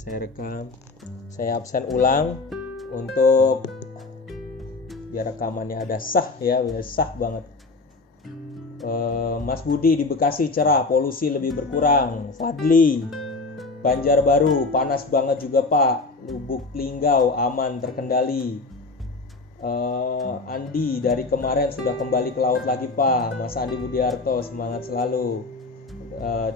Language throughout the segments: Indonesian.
Saya rekam. Saya absen ulang untuk biar rekamannya ada sah ya, biar sah banget. Mas Budi di Bekasi cerah, polusi lebih berkurang. Fadli, Banjarbaru panas banget juga Pak. Lubuk Linggau aman terkendali. Andi dari kemarin sudah kembali ke laut lagi Pak. Mas Andi Budiarto semangat selalu.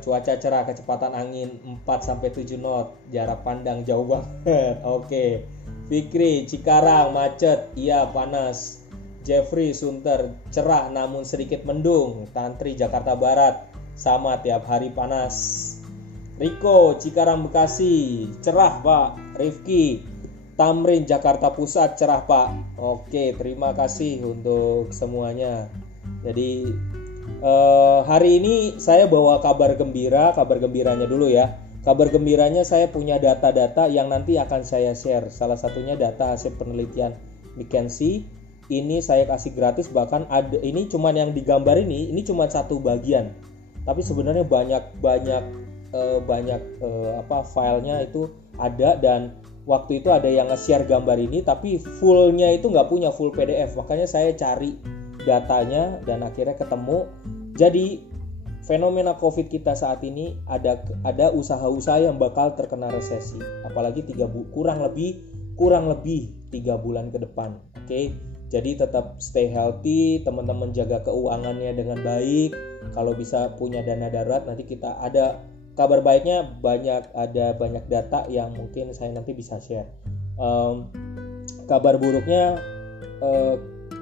Cuaca cerah, kecepatan angin 4-7 knot, jarak pandang jauh banget. Oke. Fikri, Cikarang macet, iya panas. Jeffrey, Sunter, cerah namun sedikit mendung. Tantri, Jakarta Barat, sama tiap hari panas. Riko, Cikarang Bekasi, cerah Pak. Rifki, Tamrin, Jakarta Pusat, cerah Pak. Oke, terima kasih untuk semuanya. Jadi hari ini saya bawa kabar gembiranya dulu ya. Kabar gembiranya saya punya data-data yang nanti akan saya share. Salah satunya data hasil penelitian McKinsey. Ini saya kasih gratis, bahkan ada ini cuman yang digambar ini cuma satu bagian. Tapi sebenarnya banyak filenya itu ada, dan waktu itu ada yang nge-share gambar ini tapi fullnya itu nggak punya full PDF. Makanya saya cari datanya dan akhirnya ketemu. Jadi fenomena COVID kita saat ini ada usaha-usaha yang bakal terkena resesi, apalagi kurang lebih 3 bulan ke depan. Oke. Jadi tetap stay healthy, teman-teman jaga keuangannya dengan baik. Kalau bisa punya dana darurat, nanti kita ada kabar baiknya, ada banyak data yang mungkin saya nanti bisa share. Kabar buruknya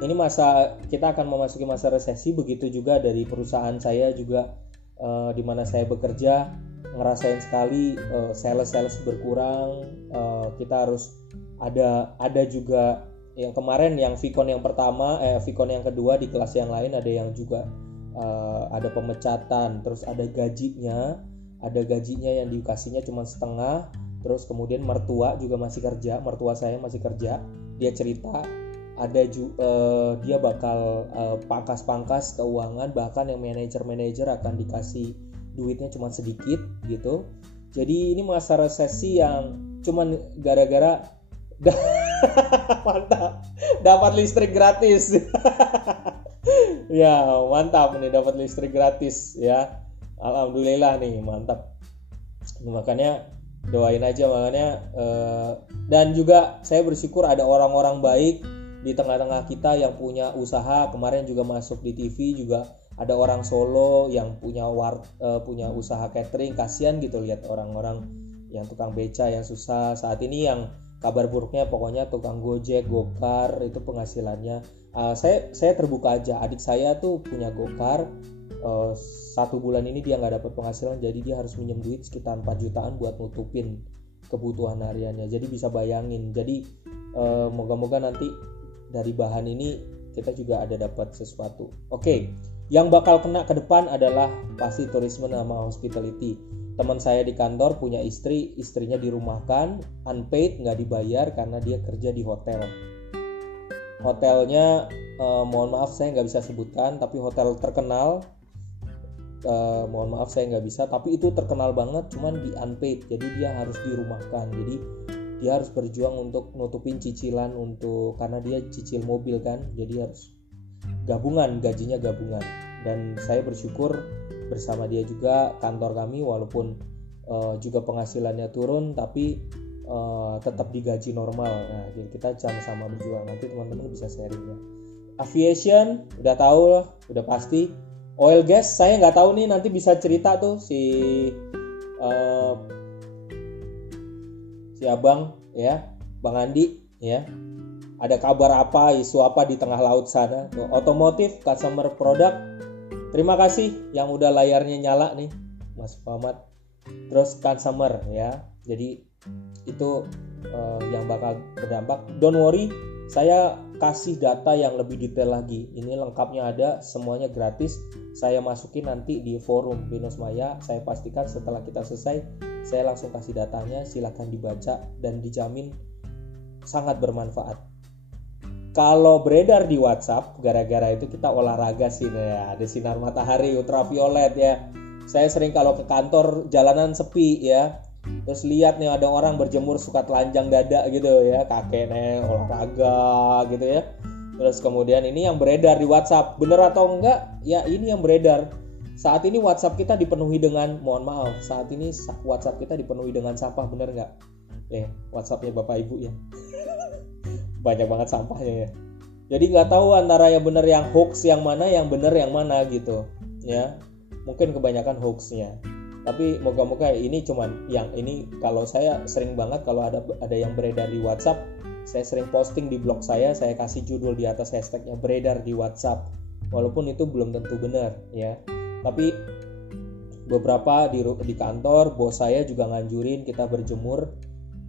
ini kita akan memasuki masa resesi. Begitu juga dari perusahaan saya juga, di mana saya bekerja, ngerasain sekali sales berkurang. Kita harus ada juga yang kemarin, yang Vicon yang pertama, Vicon yang kedua di kelas yang lain ada yang juga ada pemecatan, terus ada gajinya yang dikasihnya cuma setengah. Terus kemudian mertua saya masih kerja. Dia cerita dia bakal pangkas keuangan, bahkan yang manajer akan dikasih duitnya cuma sedikit gitu. Jadi ini masa resesi yang cuman gara-gara mantap dapat listrik gratis. Ya mantap nih, dapat listrik gratis ya, alhamdulillah nih, mantap. Makanya doain aja, dan juga saya bersyukur ada orang-orang baik di tengah-tengah kita yang punya usaha. Kemarin juga masuk di TV juga ada orang Solo yang punya usaha catering. Kasian gitu lihat orang-orang yang tukang beca yang susah saat ini. Yang kabar buruknya pokoknya tukang Gojek, Gokar itu penghasilannya. Saya terbuka aja, adik saya tuh punya Gokar. 1 bulan ini dia nggak dapat penghasilan, jadi dia harus minjem duit sekitar 4 jutaan buat nutupin kebutuhan hariannya. Jadi bisa bayangin. Jadi moga-moga nanti dari bahan ini kita juga ada dapat sesuatu. Oke. Yang bakal kena ke depan adalah pasti turisme sama hospitality. Teman saya di kantor punya istrinya dirumahkan, unpaid, nggak dibayar karena dia kerja di hotel. Hotelnya mohon maaf saya nggak bisa sebutkan, tapi hotel terkenal. Mohon maaf saya nggak bisa, tapi itu terkenal banget, cuman di unpaid, jadi dia harus dirumahkan. Jadi dia harus berjuang untuk nutupin cicilan karena dia cicil mobil kan, jadi harus gajinya gabungan. Dan saya bersyukur bersama dia juga, kantor kami walaupun juga penghasilannya turun tapi tetap digaji normal. Nah, jadi kita sama-sama berjuang. Nanti teman-teman bisa sharingnya. Aviation udah tahu lah, udah pasti. Oil gas saya nggak tahu nih, nanti bisa cerita tuh si abang ya, Bang Andi ya. Ada kabar apa, isu apa di tengah laut sana? Tuh, otomotif, customer product. Terima kasih yang udah layarnya nyala nih, Mas Muhammad. Terus consumer ya. Jadi itu yang bakal berdampak. Don't worry, saya kasih data yang lebih detail lagi. Ini lengkapnya ada, semuanya gratis. Saya masukin nanti di forum Binus Maya. Saya pastikan setelah kita selesai, saya langsung kasih datanya. Silakan dibaca dan dijamin sangat bermanfaat. Kalau beredar di WhatsApp, gara-gara itu kita olahraga sih ya, ada sinar matahari ultraviolet ya. Saya sering kalau ke kantor jalanan sepi ya, Terus lihat nih ada orang berjemur suka telanjang dada gitu ya, kakeknya olahraga gitu ya. Terus kemudian ini yang beredar di WhatsApp, bener atau enggak? Ya ini yang beredar. Saat ini WhatsApp kita dipenuhi dengan, mohon maaf, saat ini WhatsApp kita dipenuhi dengan sampah, bener nggak? WhatsAppnya Bapak Ibu ya. Banyak banget sampahnya ya. Jadi nggak tahu antara yang bener yang hoax yang mana, yang bener yang mana gitu ya. Mungkin kebanyakan hoaxnya. Tapi moga-moga ini cuman yang ini, kalau saya sering banget kalau ada yang beredar di WhatsApp, saya sering posting di blog saya kasih judul di atas hashtagnya beredar di WhatsApp. Walaupun itu belum tentu benar ya. Tapi beberapa di kantor bos saya juga nganjurin kita berjemur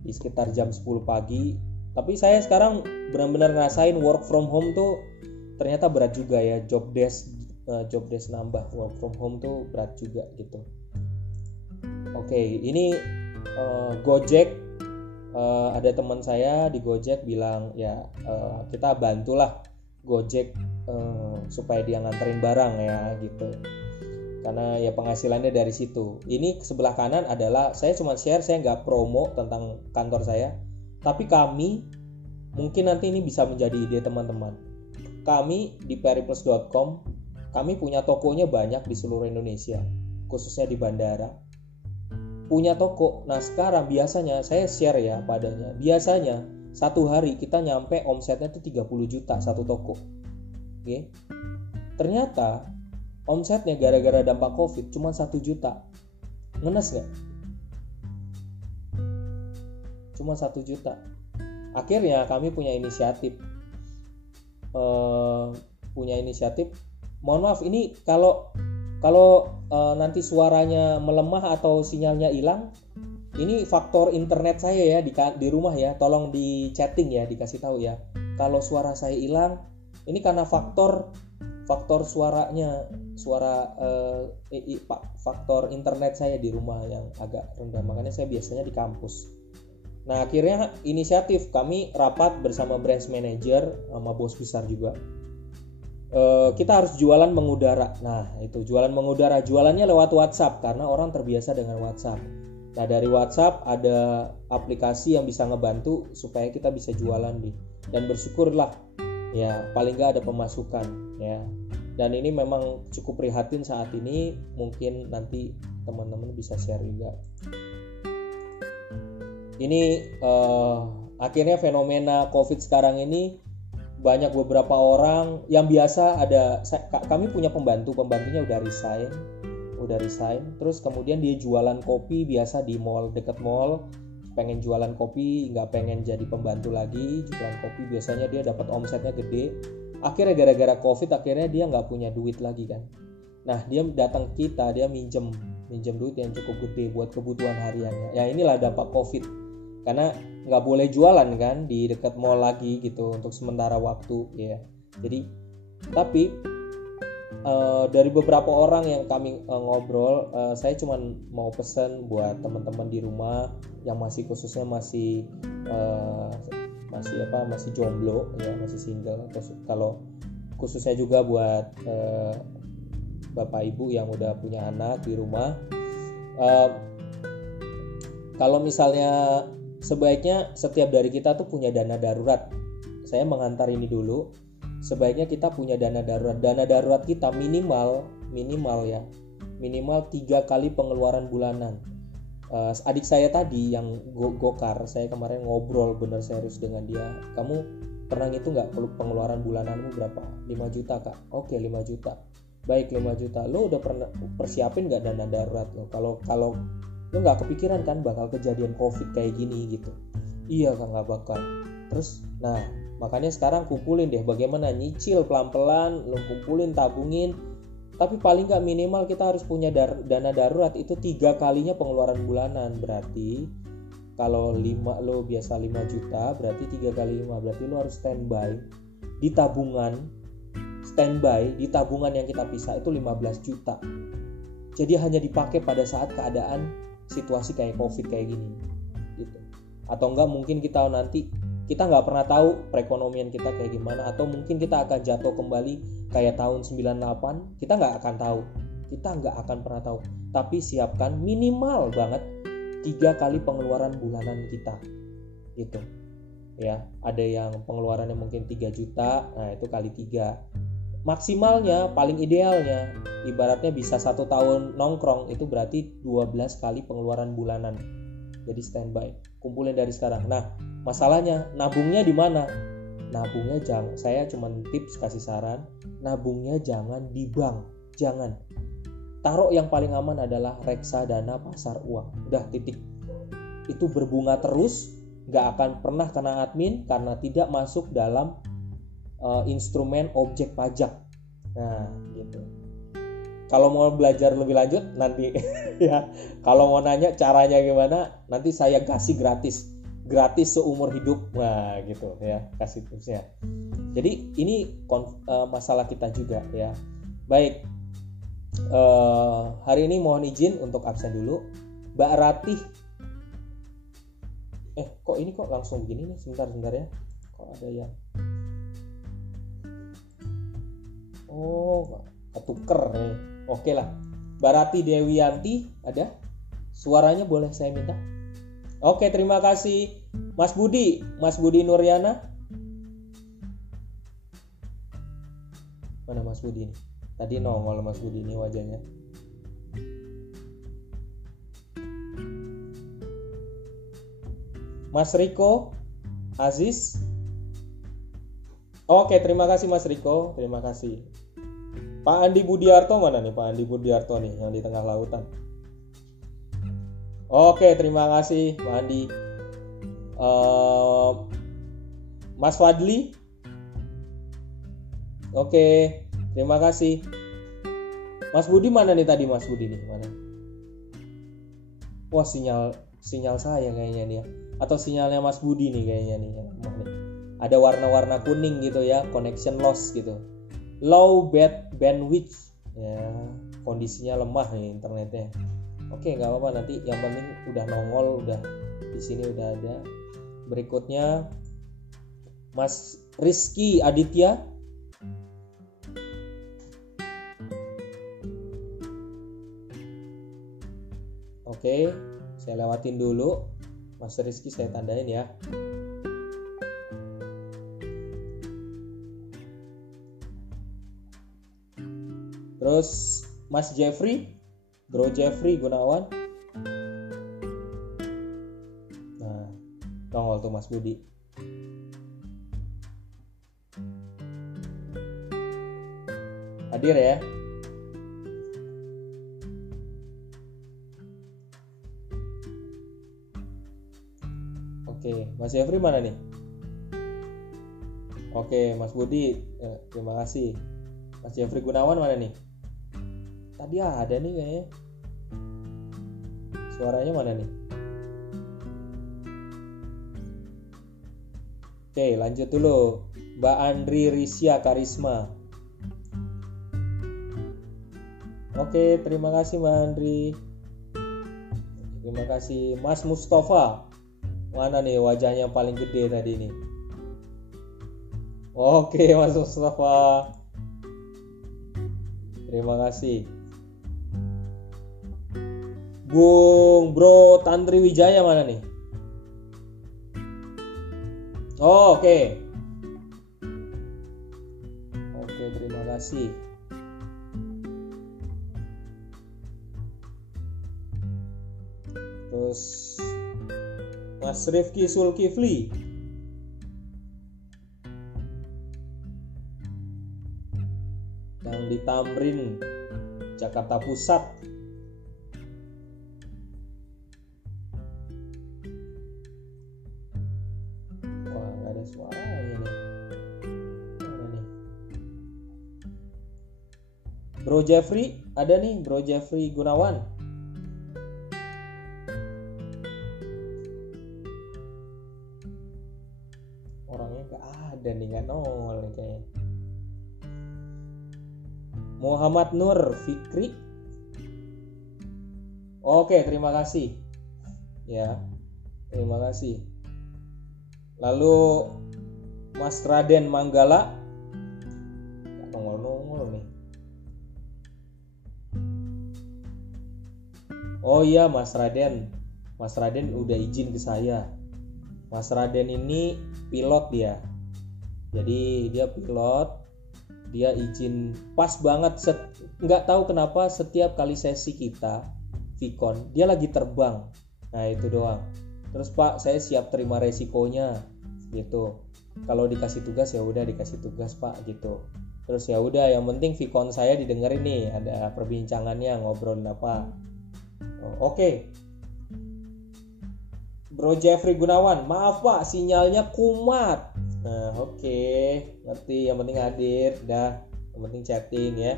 di sekitar jam 10 pagi. Tapi saya sekarang benar-benar ngerasain work from home tuh ternyata berat juga ya. Job desk nambah, work from home tuh berat juga gitu. Oke, ini Gojek, ada teman saya di Gojek bilang ya kita bantulah Gojek supaya dia nganterin barang ya gitu, karena ya penghasilannya dari situ. Ini sebelah kanan adalah saya cuma share, saya nggak promo tentang kantor saya, tapi kami mungkin nanti ini bisa menjadi ide teman-teman. Kami di periplus.com kami punya tokonya banyak di seluruh Indonesia, khususnya di bandara. Punya toko. Nah sekarang biasanya saya share ya padanya. Biasanya satu hari kita nyampe omsetnya tuh 30 juta satu toko. Oke. Ternyata omsetnya gara-gara dampak COVID cuma 1 juta. Ngenes gak? Cuma 1 juta. Akhirnya kami punya inisiatif. Mohon maaf ini kalau nanti suaranya melemah atau sinyalnya hilang, ini faktor internet saya ya di rumah ya, tolong di chatting ya, dikasih tahu ya. Kalau suara saya hilang, ini karena faktor suaranya, faktor internet saya di rumah yang agak rendah, makanya saya biasanya di kampus. Nah akhirnya inisiatif kami rapat bersama branch manager sama bos besar juga. Kita harus jualan mengudara. Nah itu jualan mengudara, jualannya lewat WhatsApp karena orang terbiasa dengan WhatsApp. Nah dari WhatsApp ada aplikasi yang bisa ngebantu supaya kita bisa jualan nih. Dan bersyukurlah ya paling nggak ada pemasukan ya. Dan ini memang cukup prihatin saat ini, mungkin nanti teman-teman bisa share juga. Ini akhirnya fenomena COVID sekarang ini banyak beberapa orang yang biasa kami punya pembantunya udah resign, terus kemudian dia jualan kopi biasa di mall, deket mall, pengen jualan kopi, nggak pengen jadi pembantu lagi, jualan kopi biasanya dia dapat omsetnya gede. Akhirnya gara-gara COVID akhirnya dia nggak punya duit lagi kan. Nah dia datang ke kita, dia minjem duit yang cukup gede buat kebutuhan hariannya. Ya inilah dampak COVID. Karena nggak boleh jualan kan di dekat mall lagi gitu untuk sementara waktu ya. Jadi tapi dari beberapa orang yang kami ngobrol, saya cuma mau pesan buat teman-teman di rumah yang khususnya masih jomblo ya, masih single. Terus kalau khususnya juga buat bapak ibu yang udah punya anak di rumah, kalau misalnya sebaiknya setiap dari kita tuh punya dana darurat. Saya mengantar ini dulu. Sebaiknya kita punya dana darurat. Dana darurat kita minimal 3 kali pengeluaran bulanan. Adik saya tadi yang gokar, saya kemarin ngobrol bener serius dengan dia. Kamu pernah ngitung nggak pengeluaran bulananmu berapa? 5 juta kak? Oke 5 juta. Baik 5 juta. Lo udah pernah persiapin nggak dana darurat lo? Kalau lo nggak kepikiran kan bakal kejadian COVID kayak gini gitu. Iya kan, nggak bakal. Terus nah makanya sekarang kumpulin deh bagaimana nyicil pelan-pelan, lo kumpulin, tabungin, tapi paling nggak minimal kita harus punya dana darurat itu 3 kalinya pengeluaran bulanan. Berarti kalau lo biasa 5 juta berarti 3 kali 5 berarti lo harus standby di tabungan yang kita pisah itu 15 juta. Jadi hanya dipakai pada saat keadaan situasi kayak COVID kayak gini gitu. Atau enggak mungkin kita nggak pernah tahu perekonomian kita kayak gimana, atau mungkin kita akan jatuh kembali kayak tahun 98, kita nggak akan pernah tahu. Tapi siapkan minimal banget 3 kali pengeluaran bulanan kita gitu ya. Ada yang pengeluarannya mungkin 3 juta, nah itu kali 3. Maksimalnya, paling idealnya ibaratnya bisa 1 tahun nongkrong, itu berarti 12 kali pengeluaran bulanan. Jadi standby, kumpulin dari sekarang. Nah masalahnya nabungnya di mana? Nabungnya jangan, saya cuma tips kasih saran, nabungnya jangan di bank, jangan. Taruh yang paling aman adalah reksadana pasar uang. Udah, titik. Itu berbunga terus, gak akan pernah kena admin karena tidak masuk dalam instrumen objek pajak. Nah gitu. Kalau mau belajar lebih lanjut nanti ya, kalau mau nanya caranya gimana, nanti saya kasih gratis seumur hidup. Nah gitu ya, kasih tipsnya. Jadi ini masalah kita juga ya. Baik, hari ini mohon izin untuk absen dulu. Mbak Ratih, kok ini kok langsung begini nih, sebentar ya, kok ada yang ketuker nih. Oke lah, Mbak Ratih Dewianti ada? Suaranya boleh saya minta? Oke, terima kasih. Mas Budi Nuryana, mana Mas Budi nih? Tadi nongol Mas Budi ini wajahnya. Mas Riko Aziz. Oke, terima kasih Mas Riko, terima kasih. Pak Andi Budiarto mana nih? Pak Andi Budiarto nih yang di tengah lautan. Oke, terima kasih Pak Andi. Mas Fadli. Oke, terima kasih. Mas Budi mana nih tadi, Mas Budi nih mana? Wah, sinyal saya kayaknya nih ya. Atau sinyalnya Mas Budi nih kayaknya nih. Ada warna-warna kuning gitu ya, connection loss gitu. Low bandwidth ya, kondisinya lemah nih internetnya. Oke, nggak apa-apa, nanti yang penting udah nongol, udah di sini udah ada. Berikutnya Mas Rizky Aditya. Oke, saya lewatin dulu. Mas Rizky saya tandain ya. Terus Mas Jeffrey, Bro Jeffrey Gunawan. Nah, nongol tuh Mas Budi. Hadir ya. Oke, Mas Jeffrey mana nih? Oke, Mas Budi, terima kasih. Mas Jeffrey Gunawan mana nih? Tadi ada nih kayaknya. Suaranya mana nih? Oke, lanjut dulu. Mbak Andri Risya Karisma. Oke, terima kasih Mbak Andri. Terima kasih. Mas Mustafa. Mana nih wajahnya paling gede tadi nih? Oke, Mas Mustafa. Terima kasih. Bro Tantri Wijaya mana nih? Oke. Oke, terima kasih. Terus Mas Rifki Sulkifli. Yang di Tamrin, Jakarta Pusat. Wah, nggak ada suaranya nih. Mana nih? Bro Jeffrey, ada nih Bro Jeffrey Gunawan. Orangnya nggak ada nih, nggak nongol nih kayaknya. Muhammad Nur Fikri. Oke, terima kasih. Ya, terima kasih. Lalu Mas Raden Manggala. Nongol-nongol nih. Oh iya, Mas Raden. Mas Raden udah izin ke saya. Mas Raden ini pilot dia. Jadi dia pilot, dia izin pas banget. Nggak tahu kenapa setiap kali sesi kita Vicon dia lagi terbang. Nah itu doang. Terus Pak, saya siap terima resikonya gitu. Kalau dikasih tugas ya udah dikasih tugas Pak gitu. Terus ya udah, yang penting Vicon saya didengerin nih, ada perbincangannya, ngobrolin apa. Oke. Bro Jeffrey Gunawan, maaf Pak, sinyalnya kumat. Nah, oke, ngerti. Yang penting hadir, dah. Yang penting chatting ya.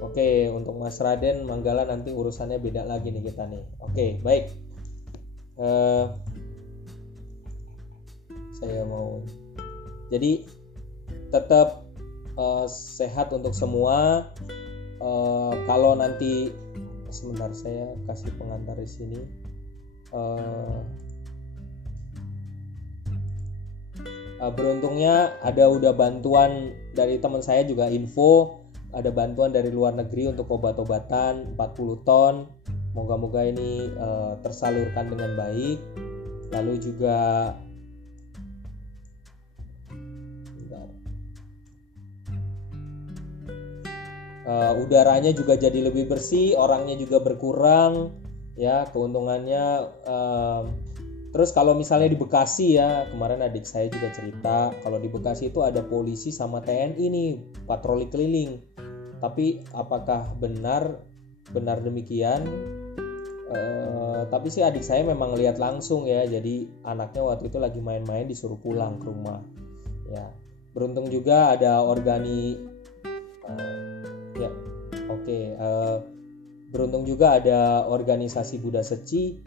Oke, untuk Mas Raden Manggala nanti urusannya beda lagi nih kita nih. Oke, baik. Saya mau. Jadi tetap sehat untuk semua. Kalau nanti sebentar saya kasih pengantar di sini. Beruntungnya udah bantuan dari teman saya juga info, ada bantuan dari luar negeri untuk obat-obatan 40 ton. Moga-moga ini tersalurkan dengan baik. Lalu juga udaranya juga jadi lebih bersih, orangnya juga berkurang ya, keuntungannya. Terus kalau misalnya di Bekasi ya, kemarin adik saya juga cerita kalau di Bekasi itu ada polisi sama TNI nih patroli keliling. Tapi apakah benar demikian? Tapi sih adik saya memang lihat langsung ya. Jadi anaknya waktu itu lagi main-main disuruh pulang ke rumah. Ya, beruntung juga ada beruntung juga ada organisasi Buddha Seci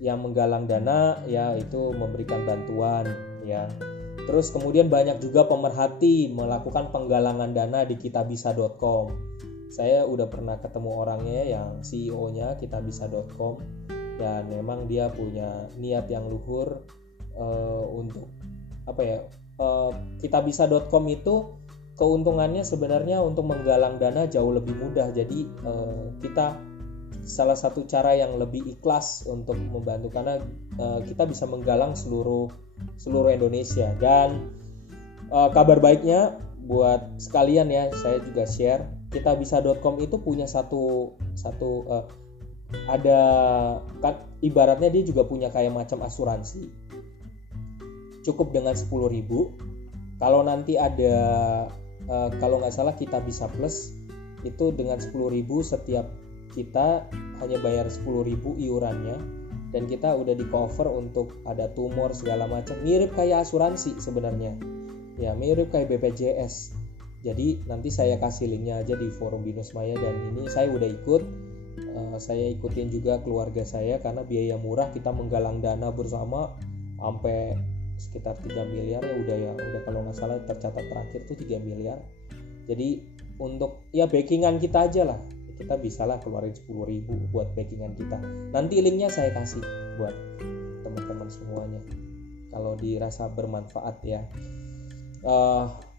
yang menggalang dana ya, itu memberikan bantuan ya. Terus kemudian banyak juga pemerhati melakukan penggalangan dana di kitabisa.com. Saya udah pernah ketemu orangnya yang CEO-nya kitabisa.com, dan memang dia punya niat yang luhur untuk kitabisa.com itu keuntungannya sebenarnya untuk menggalang dana jauh lebih mudah. Jadi kita salah satu cara yang lebih ikhlas untuk membantu, karena kita bisa menggalang seluruh Indonesia. Dan kabar baiknya buat sekalian ya, saya juga share, kitabisa.com itu punya ada kan ibaratnya dia juga punya kayak macam asuransi. Cukup dengan 10.000. Kalau nanti ada kalau nggak salah Kitabisa Plus itu dengan 10.000 setiap kita hanya bayar 10.000 iurannya, dan kita udah di cover untuk ada tumor segala macam, mirip kayak asuransi sebenarnya ya, mirip kayak BPJS. Jadi nanti saya kasih linknya aja di forum Binus Maya, dan ini saya udah ikut, saya ikutin juga keluarga saya karena biaya murah, kita menggalang dana bersama sampai sekitar 3 miliar ya, udah kalau nggak salah tercatat terakhir tuh 3 miliar. Jadi untuk ya backingan kita aja lah, kita bisalah keluarin 10.000 buat backingan kita. Nanti linknya saya kasih buat teman-teman semuanya kalau dirasa bermanfaat ya.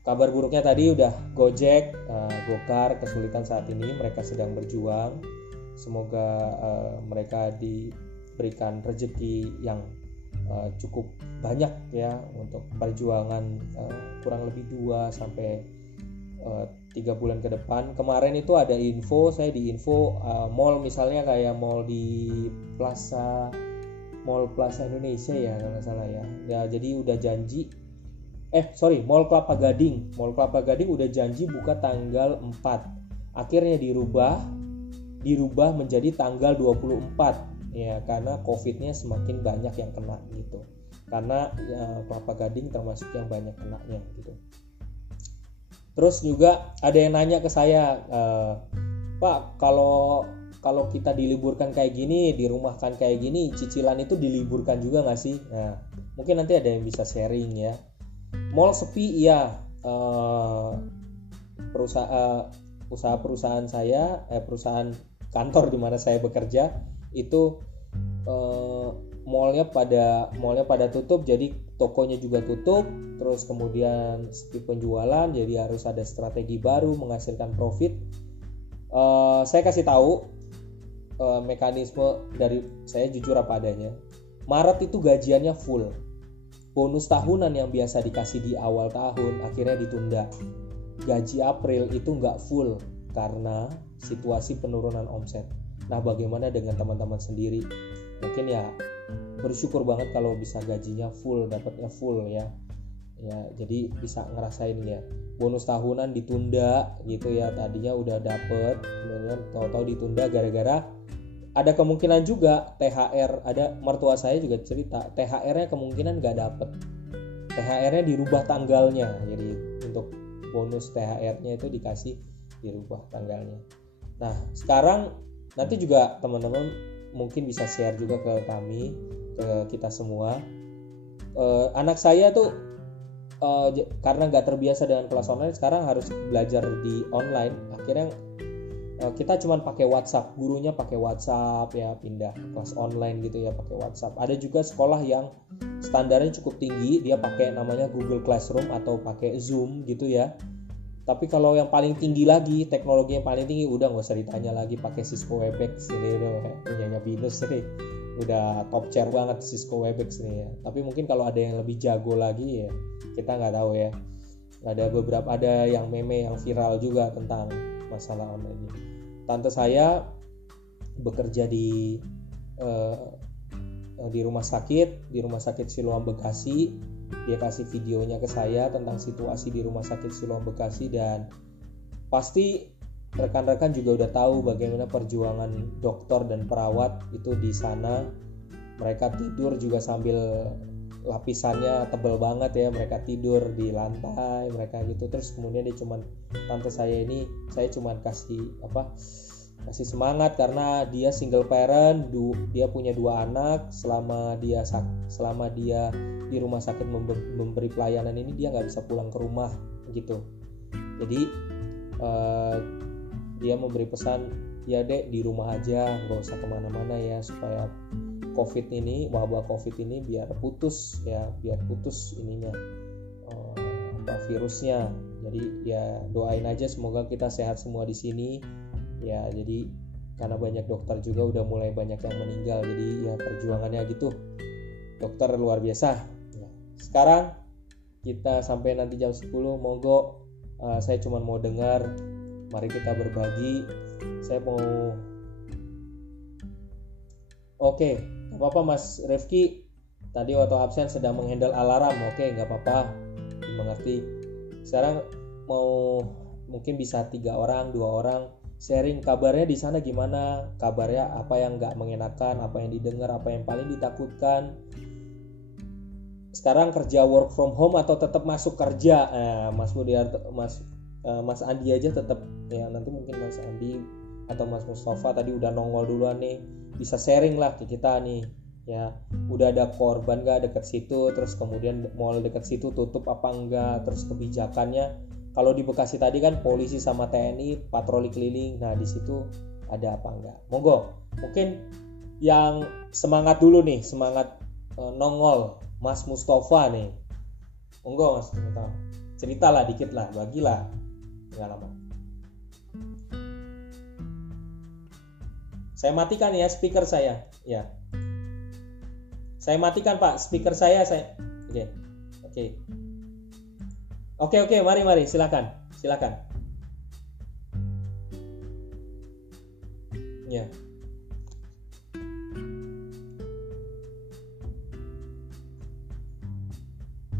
Kabar buruknya tadi udah Gojek, Gokar kesulitan saat ini, mereka sedang berjuang. Semoga mereka diberikan rezeki yang cukup banyak ya untuk perjuangan kurang lebih 2 sampai 3 bulan ke depan. Kemarin itu ada info, saya diinfo mall misalnya kayak mall di Plaza Indonesia ya kalau nggak salah ya. Ya jadi udah janji Mall Kelapa Gading udah janji buka tanggal 4. Akhirnya dirubah menjadi tanggal 24 ya, karena Covid-nya semakin banyak yang kena gitu. Karena ya, Kelapa Gading termasuk yang banyak kenanya gitu. Terus juga ada yang nanya ke saya, Pak, kalau kita diliburkan kayak gini, dirumahkan kayak gini, cicilan itu diliburkan juga nggak sih? Nah, mungkin nanti ada yang bisa sharing ya. Mall sepi ya, perusahaan saya, perusahaan kantor di mana saya bekerja itu mallnya pada tutup, jadi tokonya juga tutup. Terus kemudian sepi penjualan, jadi harus ada strategi baru menghasilkan profit. Saya kasih tahu mekanisme dari saya jujur apa adanya. Maret itu gajiannya full. Bonus tahunan yang biasa dikasih di awal tahun akhirnya ditunda. Gaji April itu nggak full karena situasi penurunan omset. Nah, bagaimana dengan teman-teman sendiri? Mungkin ya bersyukur banget kalau bisa gajinya full, dapatnya full ya. Ya, jadi bisa ngerasain ya. Bonus tahunan ditunda gitu ya. Tadinya udah dapet, kemudian tahu-tahu ditunda gara-gara ada kemungkinan juga THR. Ada mertua saya juga cerita THR-nya kemungkinan nggak dapet. THR-nya dirubah tanggalnya. Jadi untuk bonus THR-nya itu dikasih dirubah tanggalnya. Nah, sekarang nanti juga teman-teman mungkin bisa share juga ke kami, ke kita semua. Anak saya tuh karena nggak terbiasa dengan kelas online, sekarang harus belajar di online. Akhirnya kita cuma pakai WhatsApp, gurunya pakai WhatsApp ya, pindah kelas online gitu ya pakai WhatsApp. Ada juga sekolah yang standarnya cukup tinggi, dia pakai namanya Google Classroom atau pakai Zoom gitu ya. Tapi kalau yang paling tinggi lagi, teknologi yang paling tinggi udah nggak usah ditanya lagi, pakai Cisco Webex ini udah punyanya Binus nih, udah top chair banget Cisco Webex nih ya. Tapi mungkin kalau ada yang lebih jago lagi ya kita nggak tahu ya. Ada yang meme yang viral juga tentang masalah online ini. Tante saya bekerja di rumah sakit Siloam Bekasi. Dia kasih videonya ke saya tentang situasi di rumah sakit Siloam Bekasi, dan pasti rekan-rekan juga udah tahu bagaimana perjuangan dokter dan perawat itu di sana. Mereka tidur juga sambil lapisannya tebal banget ya, mereka tidur di lantai mereka gitu. Terus kemudian tante saya cuman kasih semangat karena dia single parent, dia punya 2 anak. Selama dia di rumah sakit memberi pelayanan ini, dia nggak bisa pulang ke rumah gitu. Jadi dia memberi pesan, ya dek di rumah aja, nggak usah kemana-mana ya, supaya wabah COVID ini biar putus ininya virusnya. Jadi ya doain aja semoga kita sehat semua di sini ya. Jadi karena banyak dokter juga udah mulai banyak yang meninggal, jadi ya perjuangannya gitu, dokter luar biasa ya. Sekarang kita sampai nanti jam 10, monggo saya cuma mau dengar, mari kita berbagi. Saya mau Oke, gak apa-apa Mas Rifki, tadi waktu absen sedang menghandle alarm. Oke, gak apa-apa, dimengerti. Sekarang mungkin bisa 3 orang, 2 orang sharing kabarnya di sana gimana, kabarnya apa yang gak mengenakan, apa yang didengar, apa yang paling ditakutkan. Sekarang kerja work from home atau tetap masuk kerja? Mas Budiarto, Mas Andi aja tetap ya, nanti mungkin Mas Andi atau Mas Mustafa tadi udah nongol duluan nih, bisa sharing lah ke kita nih ya, udah ada korban gak dekat situ, terus kemudian mall dekat situ tutup apa enggak, terus kebijakannya. Kalau di Bekasi tadi kan polisi sama TNI patroli keliling, nah di situ ada apa enggak. Monggo, mungkin yang semangat dulu nih, semangat nongol Mas Mustafa nih, monggo Mas Mustafa, ceritalah dikit lah, bagilah pengalaman. Saya matikan ya speaker saya. Ya. Saya matikan Pak speaker saya. Oke, mari silakan. Ya.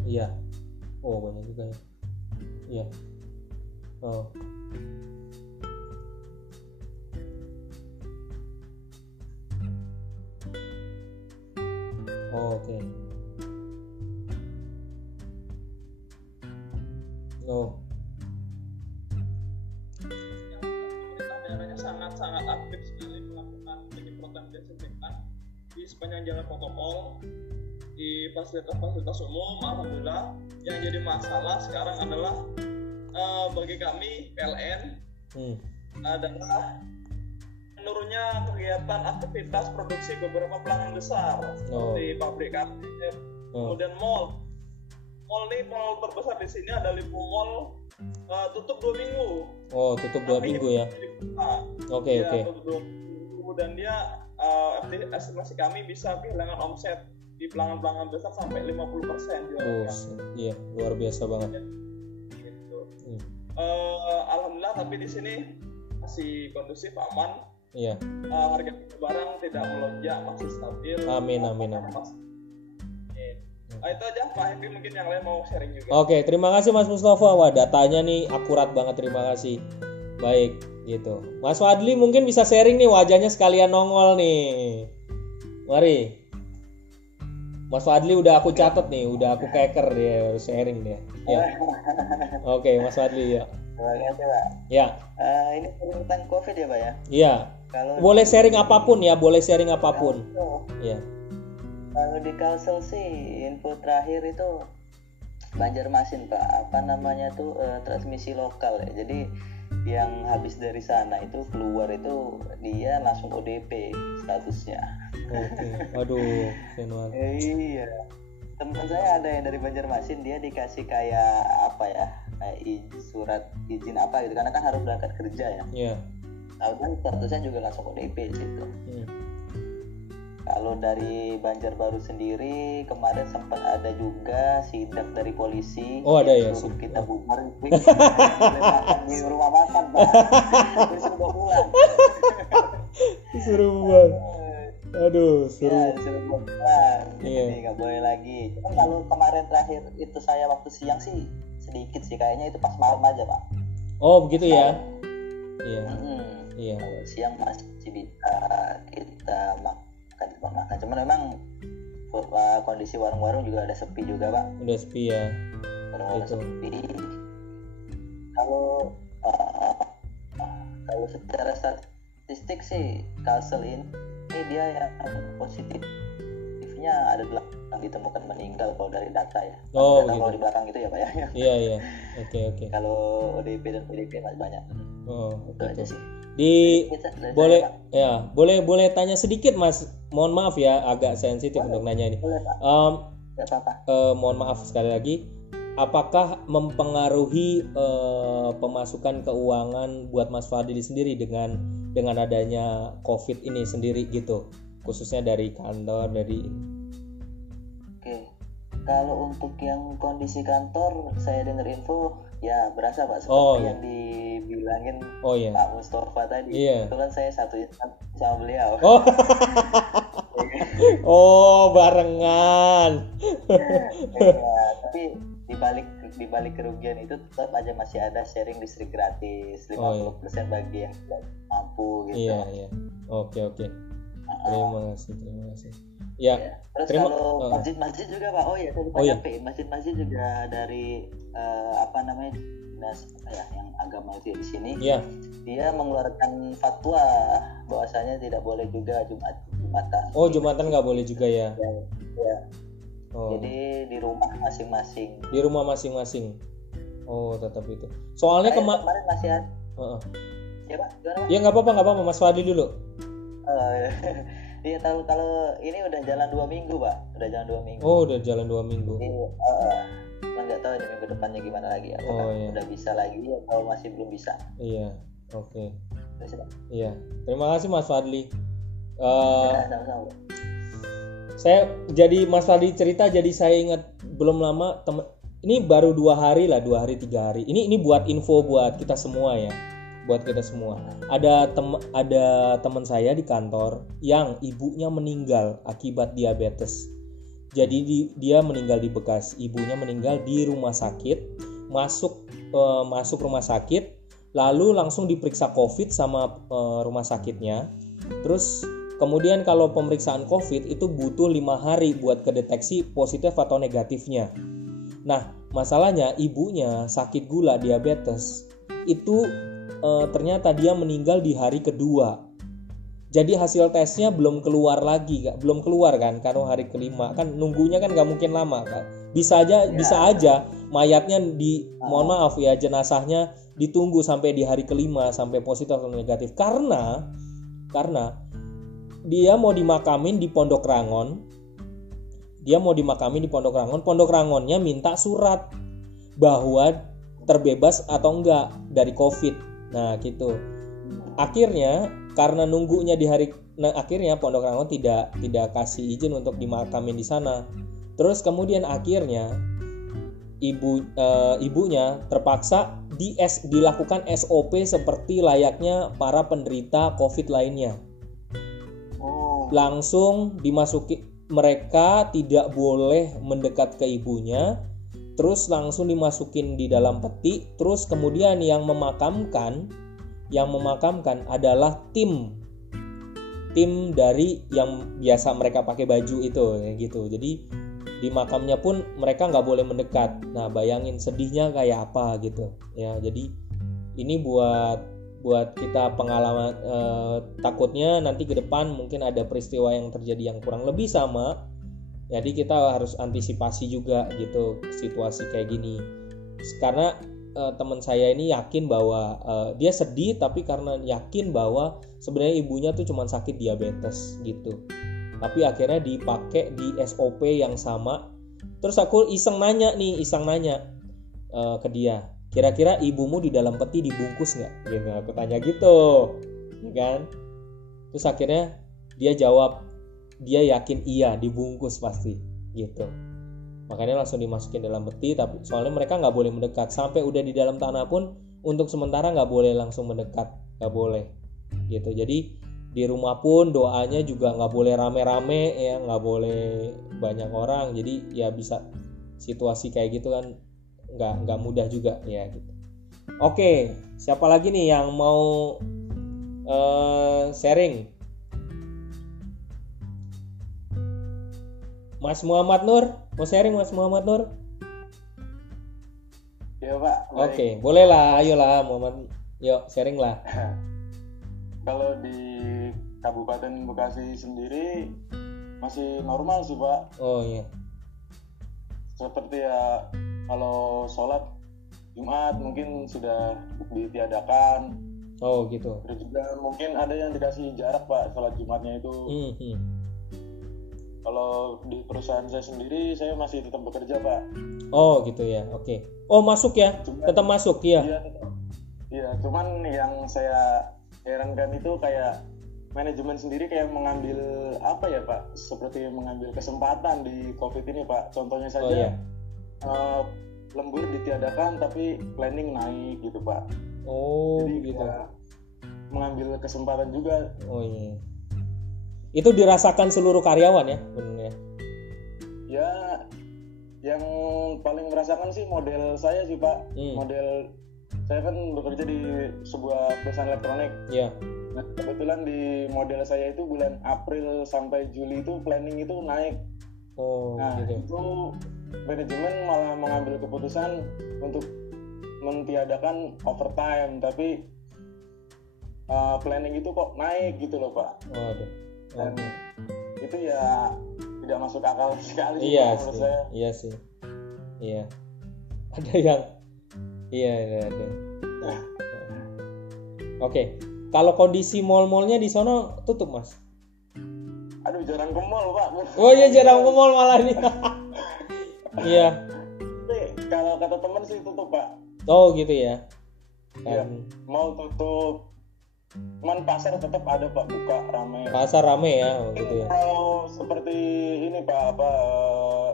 Iya. Oh, banyak juga ya. Iya. Oh. Oke. Oh. Daerahnya sangat aktif sekali melakukan penyemprotan desinfektan di sepanjang jalan protokol, di fasilitas umum. Alhamdulillah. Yang jadi masalah sekarang adalah bagi kami PLN adalah menurunnya kegiatan aktivitas produksi beberapa pelanggan besar seperti pabrik karpet, kemudian mall nih, mall terbesar di sini ada Lipo Mall, tutup 2 minggu. Oh, tutup 2 minggu ya. Oke. Tutup 2 minggu. dan dia estimasi kami bisa kehilangan omset di pelanggan-pelanggan besar sampai 50% jualan. Iya, luar biasa banget. Gitu. Alhamdulillah, tapi di sini masih kondusif, aman. Iya. Harga barang tidak melonjak, masih stabil. Amin. Itu aja Pak Henry, mungkin yang lain mau sharing juga. Oke, terima kasih Mas Mustafa. Wah, datanya nih akurat banget, terima kasih. Baik, gitu. Mas Fadli mungkin bisa sharing nih, wajahnya sekalian nongol nih. Mari. Mas Fadli udah aku catat nih, udah aku keker dia, harus sharing dia. Ya. Oke, Mas Fadli ya. Terima kasih Pak. Ya. Ini tentang COVID ya Pak ya? Iya. Boleh sharing apapun ya, boleh sharing apapun. Iya. Kalau di Kalsel sih info terakhir itu Banjarmasin Pak, apa namanya tuh transmisi lokal ya. Jadi yang habis dari sana itu keluar itu dia langsung ODP statusnya. Oke. Aduh, iya. Teman saya ada yang dari Banjarmasin, dia dikasih kayak apa ya? Kayak surat izin apa gitu, karena kan harus berangkat kerja ya. Iya. Tahu kan statusnya juga langsung ODP situ. Kalau dari Banjarbaru sendiri kemarin sempat ada juga sidak dari polisi. Oh ada ya. Suruh kita bubar. Di rumah makan Pak. Disuruh pulang. Disuruh bubar. Aduh, suruh. Ya, disuruh pulang. Iya. Jadi nggak boleh lagi. Cuman kalau kemarin terakhir itu saya waktu siang sih sedikit sih, kayaknya itu pas malam aja Pak. Oh begitu ya. Iya. Iya. Kalau siang masih bisa kita makan, cuman memang kondisi warung-warung juga ada sepi juga Pak. Udah sepi ya. Gitu. Sepi. Kalau secara statistik sih Kalsel ini dia yang positifnya ada 8 ditemukan meninggal kalau dari data ya. Oh gitu. gitu. Kalau di belakang gitu ya Pak ya. Iya. Oke. Kalau ODP dan PDP masih banyak. Oh, itu aja sih. Boleh tanya sedikit Mas. Mohon maaf ya, agak sensitif untuk nanya ini. Boleh, Pak. Mohon maaf sekali lagi. Apakah mempengaruhi pemasukan keuangan buat Mas Fadli sendiri dengan adanya COVID ini sendiri gitu, khususnya dari kantor dari? Oke. Kalau untuk yang kondisi kantor, saya dengar info ya berasa Pak, seperti yang dibilangin Pak Mustafa tadi. Itu kan saya satu insan sama beliau. Barengan. Tapi di balik kerugian itu tetap aja masih ada sharing listrik gratis 50% bagi yang tidak mampu gitu. Iya. Oke. Terima kasih. Ya. Terus kalau masjid-masjid juga Pak, saya lupa nyampein, masjid-masjid juga dari dinas yang agama itu di sini, dia mengeluarkan fatwa bahwasanya tidak boleh juga Jumatan. Jumatan nggak boleh juga ya? Ya. Jadi di rumah masing-masing. Di rumah masing-masing. Tetap itu. Soalnya kemarin masih ada. Ya Pak, gimana Pak? Ya nggak apa-apa, Mas Fadli dulu. Iya, kalau ini udah jalan 2 minggu Pak, udah jalan 2 minggu. Udah jalan 2 minggu. Cuman nggak tahu ini minggu depannya gimana lagi, apakah udah bisa lagi atau masih belum bisa. Iya, oke. Iya, terima kasih Mas Fadli. Sama-sama. Saya jadi Mas Fadli cerita, jadi saya ingat belum lama ini baru 2 hari 3 hari. Ini buat info buat kita semua ya. Buat kita semua. Ada teman saya di kantor yang ibunya meninggal akibat diabetes. Jadi dia meninggal di Bekasi. Ibunya meninggal di rumah sakit, masuk rumah sakit, lalu langsung diperiksa COVID sama rumah sakitnya. Terus kemudian kalau pemeriksaan COVID itu butuh 5 hari buat kedeteksi positif atau negatifnya. Nah, masalahnya ibunya sakit gula, diabetes. Itu ternyata dia meninggal di hari kedua. Jadi hasil tesnya belum keluar kan, karena hari kelima kan nunggunya kan nggak mungkin lama kan. Bisa aja mayatnya mohon maaf ya, jenazahnya ditunggu sampai di hari kelima sampai positif atau negatif karena dia mau dimakamin di Pondok Rangon. Pondok Rangonnya minta surat bahwa terbebas atau enggak dari COVID. Nah gitu. akhirnya karena nunggunya di hari, akhirnya Pondok Rangon tidak kasih izin untuk dimakamin di sana. Terus kemudian akhirnya ibunya terpaksa dilakukan SOP seperti layaknya para penderita COVID lainnya. Langsung dimasuki, mereka tidak boleh mendekat ke ibunya, terus langsung dimasukin di dalam peti. Terus kemudian yang memakamkan adalah tim dari yang biasa mereka pakai baju itu, kayak gitu. Jadi di makamnya pun mereka nggak boleh mendekat. Nah, bayangin sedihnya kayak apa gitu ya. Jadi ini buat kita pengalaman, takutnya nanti ke depan mungkin ada peristiwa yang terjadi yang kurang lebih sama. Jadi kita harus antisipasi juga gitu situasi kayak gini. Karena teman saya ini yakin bahwa dia sedih, tapi karena yakin bahwa sebenarnya ibunya tuh cuma sakit diabetes gitu. Tapi akhirnya dipakai di SOP yang sama. Terus aku iseng nanya ke dia, kira-kira ibumu di dalam peti dibungkus nggak? Gitu, aku tanya gitu, ya kan? Terus akhirnya dia jawab, dia yakin iya dibungkus pasti, gitu. Makanya langsung dimasukin dalam peti. Tapi soalnya mereka nggak boleh mendekat, sampai udah di dalam tanah pun untuk sementara nggak boleh langsung mendekat, nggak boleh, gitu. Jadi di rumah pun doanya juga nggak boleh rame-rame ya, nggak boleh banyak orang. Jadi ya bisa situasi kayak gitu kan nggak mudah juga ya gitu. Oke, siapa lagi nih yang mau sharing? Mas Muhammad Nur, mau sharing Mas Muhammad Nur? Ya Pak. Oke, bolehlah, ayolah Muhammad, yuk sharing lah. Kalau di Kabupaten Bekasi sendiri masih normal sih Pak. Oh iya. Seperti ya kalau sholat Jumat mungkin sudah ditiadakan. Oh gitu. Terus juga mungkin ada yang dikasih jarak Pak sholat Jumatnya itu. Kalau di perusahaan saya sendiri saya masih tetap bekerja Pak. Oh gitu ya, oke. Oh masuk ya, tetap masuk ya. Iya, cuman yang saya herankan itu kayak manajemen sendiri kayak mengambil apa ya Pak, seperti mengambil kesempatan di COVID ini Pak. Contohnya saja lembur ditiadakan tapi planning naik gitu Pak. Oh jadi gitu. Ya, mengambil kesempatan juga. Oh iya. Itu dirasakan seluruh karyawan ya benar. Ya yang paling merasakan sih model saya sih Pak. Model saya kan bekerja di sebuah perusahaan elektronik. Iya. Nah, kebetulan di model saya itu bulan April sampai Juli itu planning itu naik. Oh, nah, gitu. Itu manajemen malah mengambil keputusan untuk mentiadakan overtime, tapi planning itu kok naik gitu loh Pak. Waduh. Dan itu ya tidak masuk akal sekali menurut saya. Iya sih. Iya. Ada yang iya ada. Oke. Kalau kondisi mal-malnya di sono tutup Mas? Aduh jarang ke mall Pak. Oh iya jarang ke mall malah nih. Iya. Kalau kata teman sih tutup Pak. Oh gitu ya. Iya. Mall tutup. Cuman pasar tetap ada Pak, buka ramai. Pasar ramai ya gitu ya. Kalau seperti ini Pak,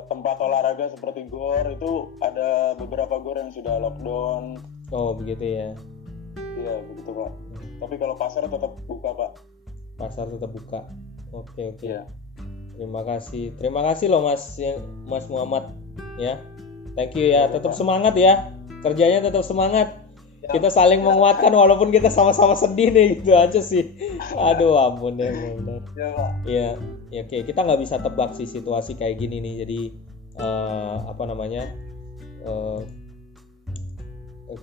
tempat olahraga seperti GOR itu ada beberapa GOR yang sudah lockdown. Oh begitu ya. Iya begitu Pak. Tapi kalau pasar tetap buka Pak. Pasar tetap buka. Oke. Iya. Terima kasih loh Mas Muhammad ya. Thank you ya. Tetap semangat ya. Kerjanya tetap semangat. Kita saling menguatkan walaupun kita sama-sama sedih nih, gitu aja sih. Aduh ampun ya benar. Iya Pak. Iya, ya oke. Kita nggak bisa tebak sih situasi kayak gini nih. Jadi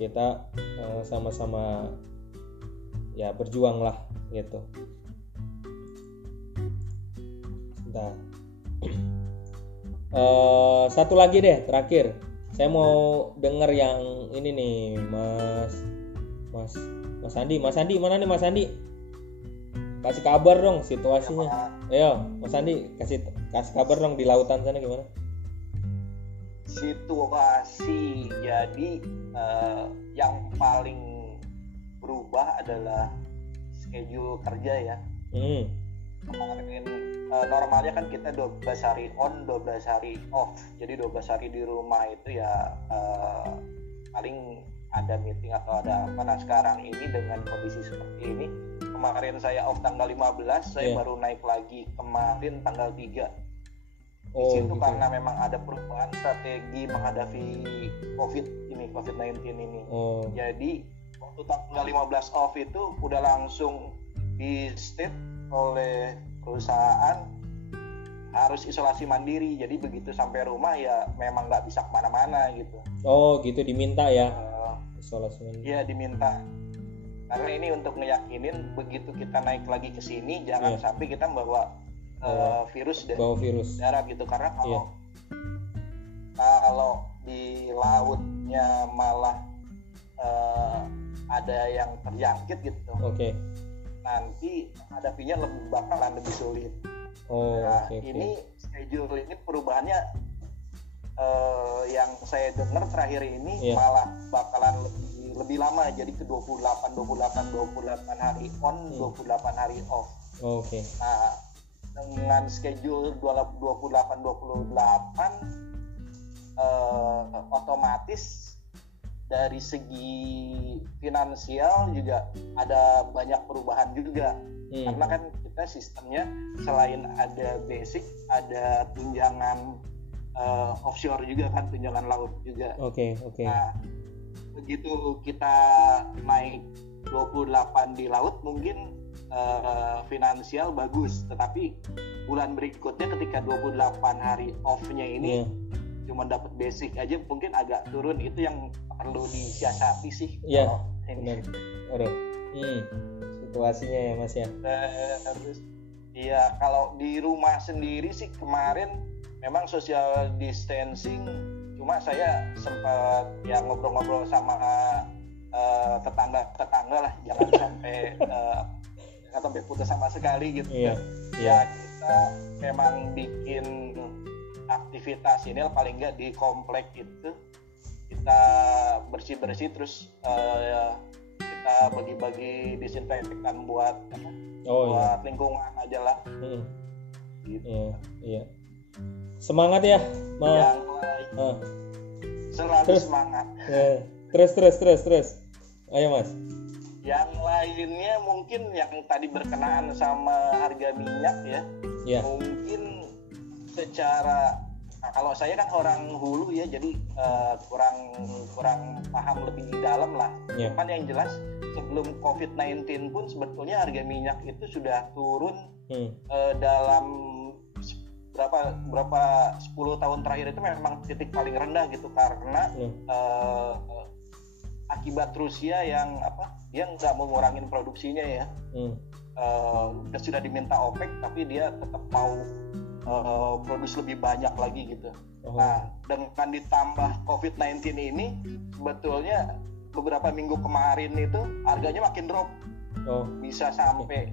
kita sama-sama ya berjuang lah gitu. Nah, satu lagi deh terakhir. Saya mau denger yang ini nih, Mas Andi. Mas Andi mana nih Mas Andi? Kasih kabar dong situasinya. Ayo, Mas Andi kasih kabar dong di lautan sana gimana? Situasi jadi yang paling berubah adalah schedule kerja ya. Kemarin normalnya kan kita 12 hari on, 12 hari off. Jadi 12 hari di rumah itu ya paling ada meeting atau ada apa. Nah sekarang ini dengan kondisi seperti ini, kemarin saya off tanggal 15, saya baru naik lagi kemarin tanggal 3. Di situ gitu. Karena memang ada perubahan strategi menghadapi COVID-19 ini. Jadi waktu tanggal 15 off itu udah langsung di state oleh perusahaan harus isolasi mandiri. Jadi begitu sampai rumah ya memang nggak bisa kemana-mana gitu. Oh gitu, diminta ya isolasi mandiri. Iya diminta. Karena ini untuk ngeyakinin begitu kita naik lagi ke sini jangan sampai kita membawa virus darat gitu. Karena kalau di lautnya malah ada yang terjangkit gitu. Nanti hadapinya bakalan lebih sulit. Ini schedule ini perubahannya yang saya dengar terakhir ini malah bakalan lebih lama, jadi ke 28 hari on, 28 hari off. Nah, dengan schedule 28 otomatis dari segi finansial juga ada banyak perubahan juga. Karena kan kita sistemnya selain ada basic, ada tunjangan offshore juga kan, tunjangan laut juga. Nah, begitu kita naik 28 di laut mungkin finansial bagus, tetapi bulan berikutnya ketika 28 hari off-nya ini cuma dapat basic aja mungkin agak turun. Itu yang perlu disiasati sih. Iya. Benar. Situasinya ya Mas ya. Terus iya, kalau di rumah sendiri sih kemarin memang social distancing, cuma saya sempat ya ngobrol-ngobrol sama tetangga lah, jangan sampai putus sama sekali gitu. Ya kita memang bikin aktivitas ini paling nggak di komplek itu kita bersih terus kita bagi-bagi disinfektan buat lingkungan aja lah. Gitu. Iya. Semangat ya, Mas. Selalu semangat. Terus. Ayo Mas. Yang lainnya mungkin yang tadi berkenaan sama harga minyak ya. Mungkin secara kalau saya kan orang hulu ya, jadi kurang paham lebih dalam lah. Cuman yang jelas sebelum COVID-19 pun sebetulnya harga minyak itu sudah turun dalam berapa 10 tahun terakhir itu memang titik paling rendah gitu, karena akibat Rusia yang dia nggak mau ngurangin produksinya ya. Sudah diminta OPEC tapi dia tetap mau produksi lebih banyak lagi gitu. Nah, dengan ditambah COVID-19 ini sebetulnya beberapa minggu kemarin itu harganya makin drop. Bisa sampai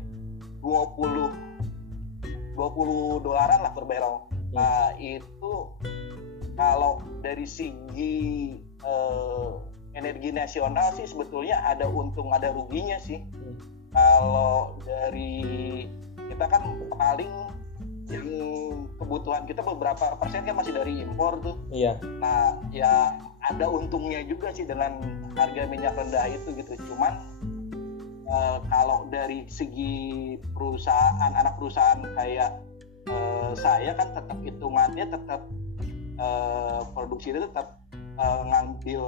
$20 lah per barrel. Nah, itu kalau dari segi energi nasional sih sebetulnya ada untung ada ruginya sih. Kalau dari kita kan paling yang kebutuhan kita beberapa persen kan masih dari impor tuh. Nah, ya ada untungnya juga sih dengan harga minyak rendah itu gitu. Cuman kalau dari segi perusahaan, anak perusahaan kayak saya kan tetap hitungannya tetap produksi itu tetap ngambil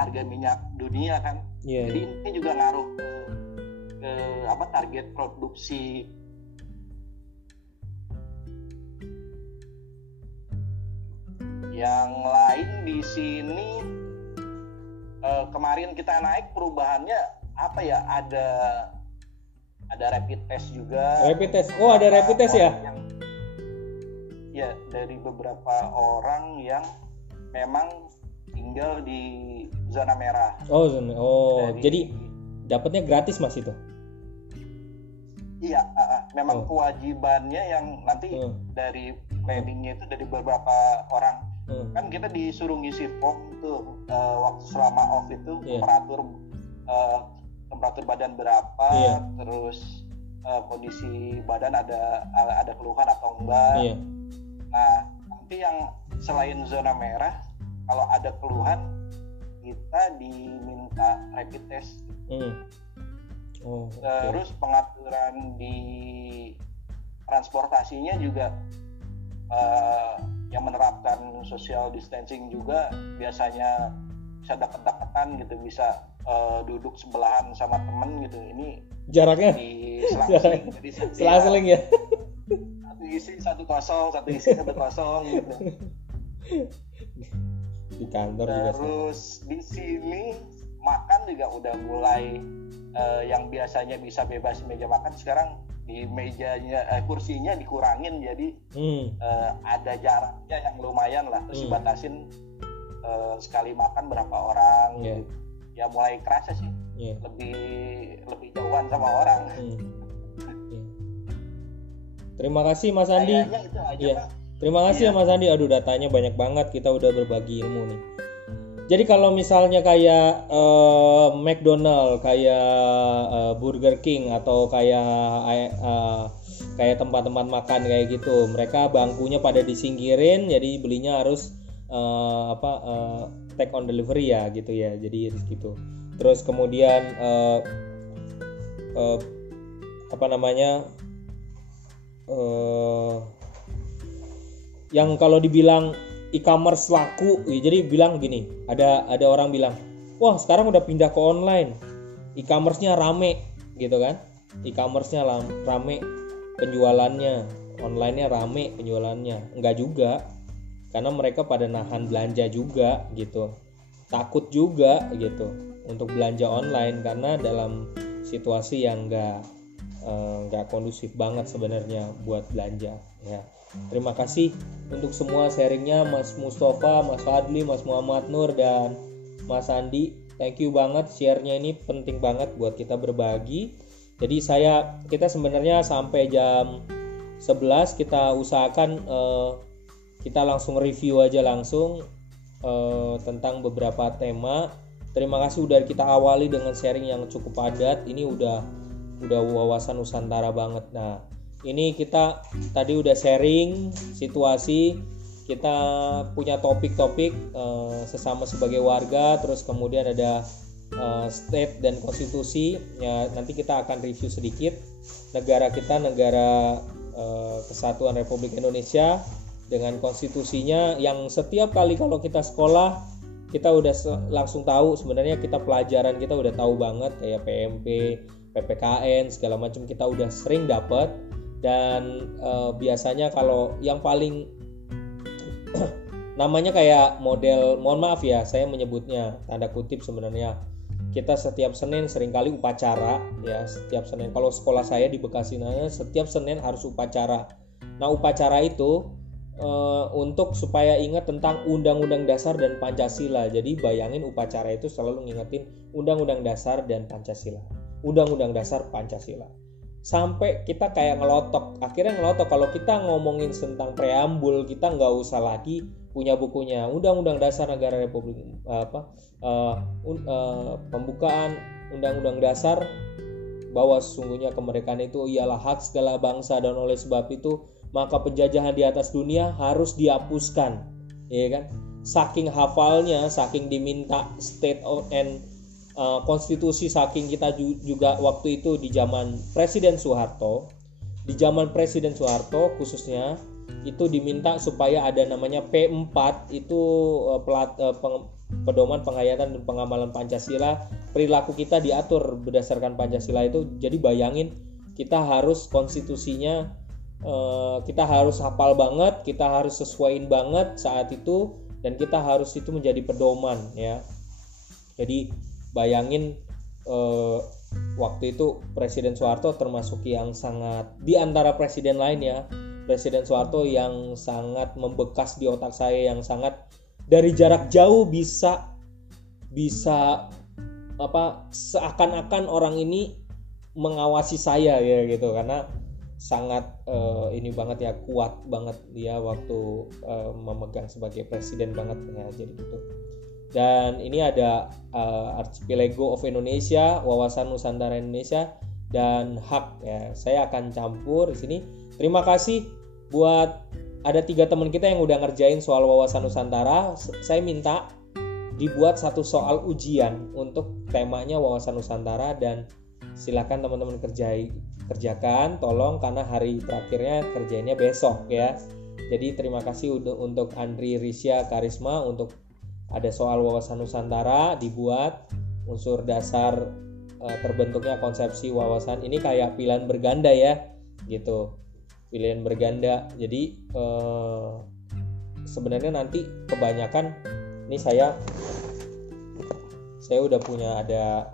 harga minyak dunia kan. Jadi ini juga ngaruh ke target produksi. Yang lain di sini kemarin kita naik perubahannya ada rapid test juga. Rapid test. Ada rapid test ya? Ya, dari beberapa orang yang memang tinggal di zona merah. Jadi dapatnya gratis Mas itu? Iya, memang kewajibannya yang nanti dari planningnya itu dari beberapa orang. Kan kita disuruh ngisi form tuh waktu selama off itu, operator temperatur badan berapa, terus kondisi badan ada keluhan atau enggak. Nah, nanti yang selain zona merah, kalau ada keluhan kita diminta rapid test. Terus pengaturan di transportasinya juga yang menerapkan social distancing juga biasanya bisa deket-deketan gitu, bisa duduk sebelahan sama temen gitu. Ini jaraknya di selang-seling ya. Satu isi satu kosong gitu. Di kantor juga. Terus di sini makan juga udah mulai yang biasanya bisa bebas meja makan, sekarang di mejanya kursinya dikurangin, jadi ada jaraknya yang lumayan lah. Terus dibatasin sekali makan berapa orang gitu. Ya mulai kerasa sih, lebih jauhan sama orang. Terima kasih Mas Andi. Itu aja, Pak. Terima kasih ya Mas Andi. Aduh, datanya banyak banget, kita udah berbagi ilmu nih. Jadi kalau misalnya kayak McDonald, kayak Burger King atau kayak tempat-tempat makan kayak gitu, mereka bangkunya pada disingkirin, jadi belinya harus take on delivery ya gitu ya. Jadi gitu. Terus kemudian yang kalau dibilang e-commerce laku, jadi bilang gini, ada orang bilang, wah sekarang udah pindah ke online, e-commerce-nya rame gitu kan, e-commerce-nya rame penjualannya, online-nya rame penjualannya. Enggak juga, karena mereka pada nahan belanja juga gitu, takut juga gitu untuk belanja online karena dalam situasi yang nggak kondusif banget sebenarnya buat belanja ya. Terima kasih untuk semua sharingnya Mas Mustafa, Mas Fadli, Mas Muhammad Nur, dan Mas Andi. Thank you banget, share-nya ini penting banget buat kita berbagi. Jadi kita sebenarnya sampai jam 11 kita usahakan kita langsung review aja langsung tentang beberapa tema. Terima kasih udah kita awali dengan sharing yang cukup padat. Ini udah wawasan Nusantara banget. Nah, ini kita tadi udah sharing situasi, kita punya topik-topik sesama sebagai warga, terus kemudian ada state dan konstitusi ya. Nanti kita akan review sedikit negara kita, negara Kesatuan Republik Indonesia dengan konstitusinya yang setiap kali kalau kita sekolah kita udah langsung tahu sebenarnya, kita pelajaran kita udah tahu banget kayak PMP, PPKN segala macam kita udah sering dapat. Dan biasanya kalau yang paling namanya kayak model, mohon maaf ya saya menyebutnya tanda kutip, sebenarnya kita setiap Senin seringkali upacara ya, setiap Senin. Kalau sekolah saya di Bekasi setiap Senin harus upacara. Nah upacara itu untuk supaya ingat tentang Undang-Undang Dasar dan Pancasila. Jadi bayangin upacara itu selalu ngingetin Undang-Undang Dasar dan Pancasila, Undang-Undang Dasar Pancasila. Sampai kita kayak akhirnya ngelotok kalau kita ngomongin tentang preambul, kita nggak usah lagi punya bukunya Undang-Undang Dasar Negara Republik pembukaan Undang-Undang Dasar bahwa sesungguhnya kemerdekaan itu ialah hak segala bangsa dan oleh sebab itu maka penjajahan di atas dunia harus dihapuskan, ya kan? Saking hafalnya, saking diminta state and konstitusi, saking kita juga waktu itu di zaman Presiden Soeharto, khususnya itu diminta supaya ada namanya P4 itu pedoman penghayatan dan pengamalan Pancasila. Perilaku kita diatur berdasarkan Pancasila itu. Jadi bayangin kita harus konstitusinya kita harus hafal banget, kita harus sesuaiin banget saat itu, dan kita harus itu menjadi pedoman ya. Jadi bayangin waktu itu Presiden Soeharto termasuk yang sangat, di antara presiden lain ya, Presiden Soeharto yang sangat membekas di otak saya, yang sangat dari jarak jauh bisa seakan-akan orang ini mengawasi saya ya gitu, karena sangat ini banget ya, kuat banget dia waktu memegang sebagai presiden banget ya, jadi gitu. Dan ini ada Archipelago of Indonesia, Wawasan Nusantara Indonesia, dan HAK ya. Saya akan campur di sini. Terima kasih buat ada 3 teman kita yang udah ngerjain soal Wawasan Nusantara. Saya minta dibuat satu soal ujian untuk temanya Wawasan Nusantara, dan silakan teman-teman kerjakan, tolong, karena hari terakhirnya kerjainnya besok ya. Jadi terima kasih untuk Andri Risya Karisma untuk ada soal Wawasan Nusantara dibuat unsur dasar terbentuknya konsepsi wawasan. Ini kayak pilihan berganda ya gitu, pilihan berganda. Jadi sebenarnya nanti kebanyakan ini saya udah punya ada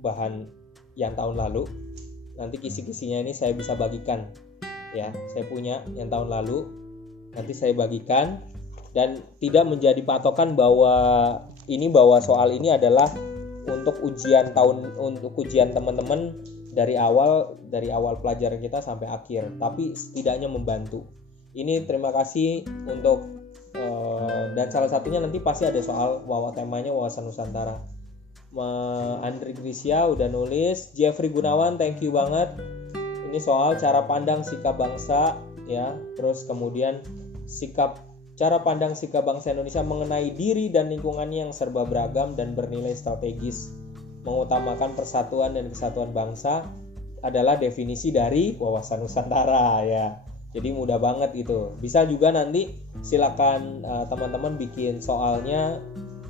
bahan yang tahun lalu. Nanti kisi-kisinya ini saya bisa bagikan ya. Saya punya yang tahun lalu, nanti saya bagikan, dan tidak menjadi patokan bahwa soal ini adalah untuk ujian teman-teman dari awal pelajaran kita sampai akhir, tapi setidaknya membantu. Ini terima kasih untuk dan salah satunya nanti pasti ada soal temanya Wawasan Nusantara. Andri Grisya udah nulis, Jeffrey Gunawan thank you banget. Ini soal cara pandang sikap bangsa ya, terus kemudian cara pandang sikap bangsa Indonesia mengenai diri dan lingkungannya yang serba beragam dan bernilai strategis, mengutamakan persatuan dan kesatuan bangsa adalah definisi dari Wawasan Nusantara ya. Jadi mudah banget itu. Bisa juga nanti silakan teman-teman bikin soalnya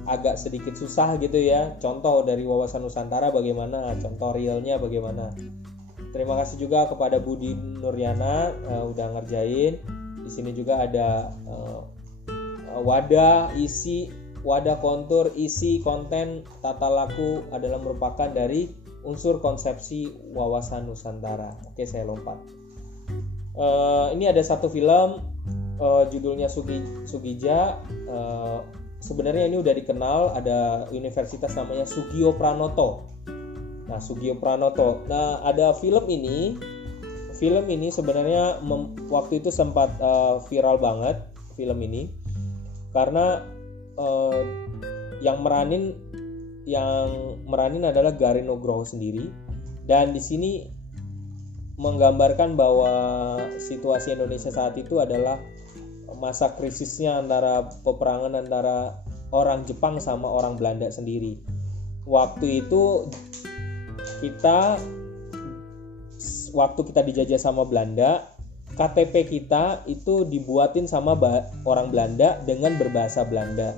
agak sedikit susah gitu ya. Contoh dari Wawasan Nusantara bagaimana, contoh realnya bagaimana. Terima kasih juga kepada Budi Nuryana udah ngerjain. Di sini juga ada wadah kontur, isi, konten, tata laku adalah merupakan dari unsur konsepsi Wawasan Nusantara. Oke, saya lompat. Ini ada satu film judulnya Sugija. Sebenarnya ini udah dikenal, ada universitas namanya Sugio Pranoto. Nah, Sugio Pranoto. Nah, ada film ini sebenarnya waktu itu sempat viral banget film ini, karena yang meranin adalah Garin Nugroho sendiri, dan di sini menggambarkan bahwa situasi Indonesia saat itu adalah masa krisisnya antara peperangan antara orang Jepang sama orang Belanda sendiri. Waktu itu waktu kita dijajah sama Belanda, KTP kita itu dibuatin sama orang Belanda dengan berbahasa Belanda.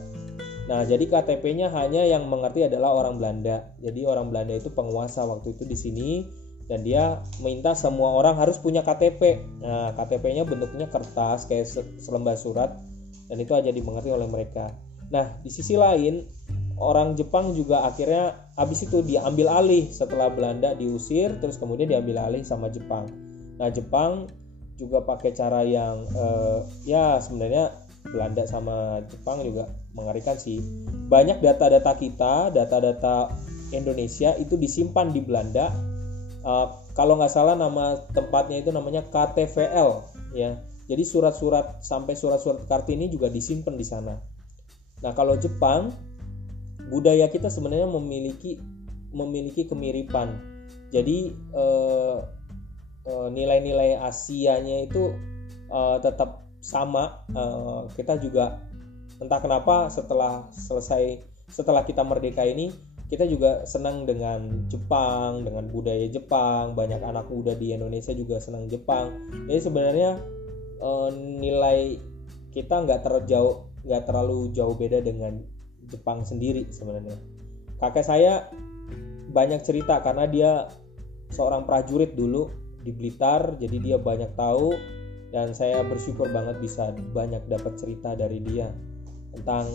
Nah, jadi KTP-nya hanya yang mengerti adalah orang Belanda. Jadi orang Belanda itu penguasa waktu itu di sini, dan dia minta semua orang harus punya KTP. Nah, KTP-nya bentuknya kertas kayak selembar surat, dan itu aja dimengerti oleh mereka. Nah, di sisi lain orang Jepang juga akhirnya habis itu diambil alih setelah Belanda diusir, terus kemudian diambil alih sama Jepang. Nah, Jepang juga pakai cara yang ya sebenarnya Belanda sama Jepang juga mengerikan sih. Banyak data-data kita, data-data Indonesia itu disimpan di Belanda. Kalau nggak salah nama tempatnya itu namanya KTVL ya. Jadi surat-surat sampai surat-surat Kartini juga disimpan di sana. Nah, kalau Jepang, budaya kita sebenarnya memiliki kemiripan. Jadi nilai-nilai Asianya itu tetap sama. Kita juga entah kenapa setelah kita merdeka ini, kita juga senang dengan Jepang, dengan budaya Jepang. Banyak anak muda di Indonesia juga senang Jepang. Jadi sebenarnya nilai kita nggak terlalu jauh beda dengan Jepang sendiri sebenarnya. Kakek saya banyak cerita karena dia seorang prajurit dulu di Blitar, jadi dia banyak tahu, dan saya bersyukur banget bisa banyak dapat cerita dari dia tentang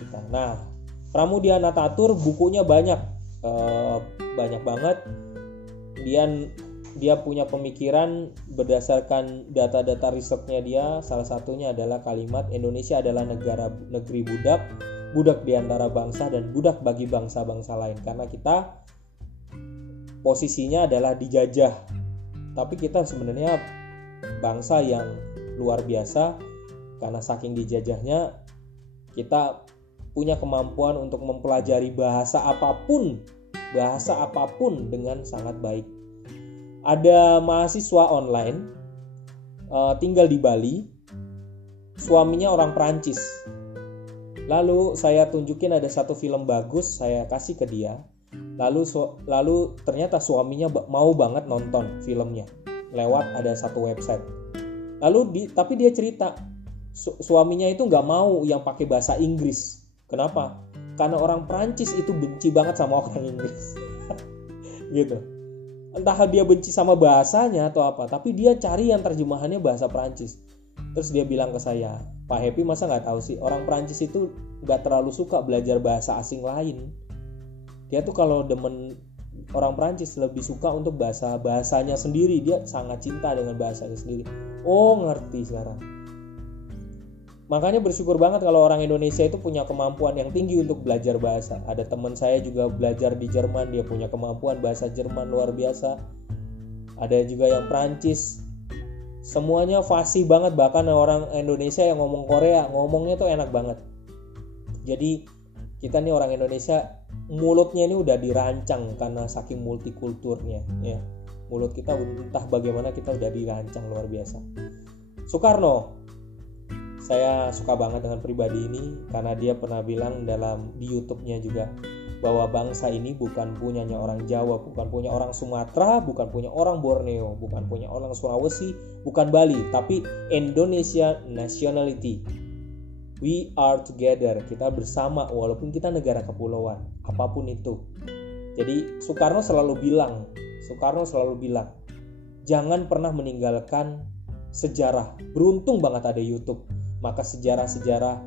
kita. Nah, Pramudia Natatur bukunya banyak banget. Dia punya pemikiran berdasarkan data-data risetnya dia. Salah satunya adalah kalimat Indonesia adalah negeri budak di antara bangsa dan budak bagi bangsa-bangsa lain, karena kita posisinya adalah dijajah. Tapi kita sebenarnya bangsa yang luar biasa, karena saking dijajahnya kita punya kemampuan untuk mempelajari bahasa apapun dengan sangat baik. Ada mahasiswa online tinggal di Bali, suaminya orang Prancis. Lalu saya tunjukin ada satu film bagus, saya kasih ke dia. Lalu ternyata suaminya mau banget nonton filmnya lewat ada satu website. Tapi dia cerita suaminya itu nggak mau yang pakai bahasa Inggris. Kenapa? Karena orang Prancis itu benci banget sama orang Inggris. Gitu. Entah dia benci sama bahasanya atau apa, tapi dia cari yang terjemahannya bahasa Prancis. Terus dia bilang ke saya, Pak Happy masa nggak tahu sih, orang Prancis itu nggak terlalu suka belajar bahasa asing lain. Dia tuh kalau demen orang Prancis lebih suka untuk bahasanya sendiri. Dia sangat cinta dengan bahasanya sendiri. Oh, ngerti sekarang. Makanya bersyukur banget kalau orang Indonesia itu punya kemampuan yang tinggi untuk belajar bahasa. Ada teman saya juga belajar di Jerman, dia punya kemampuan bahasa Jerman luar biasa. Ada juga yang Prancis. Semuanya fasih banget, bahkan orang Indonesia yang ngomong Korea, ngomongnya tuh enak banget. Jadi kita nih orang Indonesia, mulutnya ini udah dirancang karena saking multikulturnya ya. Mulut kita entah bagaimana kita udah dirancang luar biasa. Soekarno, saya suka banget dengan pribadi ini karena dia pernah bilang di YouTube-nya juga bahwa bangsa ini bukan punyanya orang Jawa, bukan punya orang Sumatera, bukan punya orang Borneo, bukan punya orang Sulawesi, bukan Bali, tapi Indonesia nationality. We are together, kita bersama walaupun kita negara kepulauan, apapun itu. Jadi Soekarno selalu bilang, jangan pernah meninggalkan sejarah. Beruntung banget ada YouTube. Maka sejarah-sejarah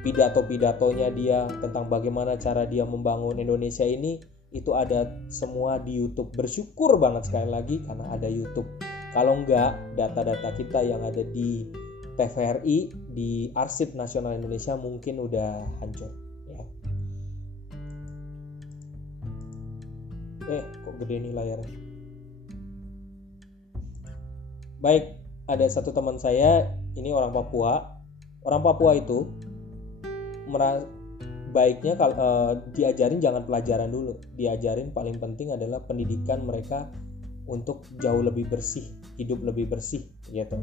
pidato-pidatonya dia tentang bagaimana cara dia membangun Indonesia ini, itu ada semua di YouTube. Bersyukur banget sekali lagi karena ada YouTube. Kalau enggak, data-data kita yang ada di TVRI, di Arsip Nasional Indonesia mungkin udah hancur ya. Kok gede nih layarnya. Baik, ada satu teman saya, ini orang Papua. Orang Papua itu baiknya kalau diajarin jangan pelajaran dulu. Diajarin paling penting adalah pendidikan mereka untuk jauh lebih bersih, hidup lebih bersih gitu.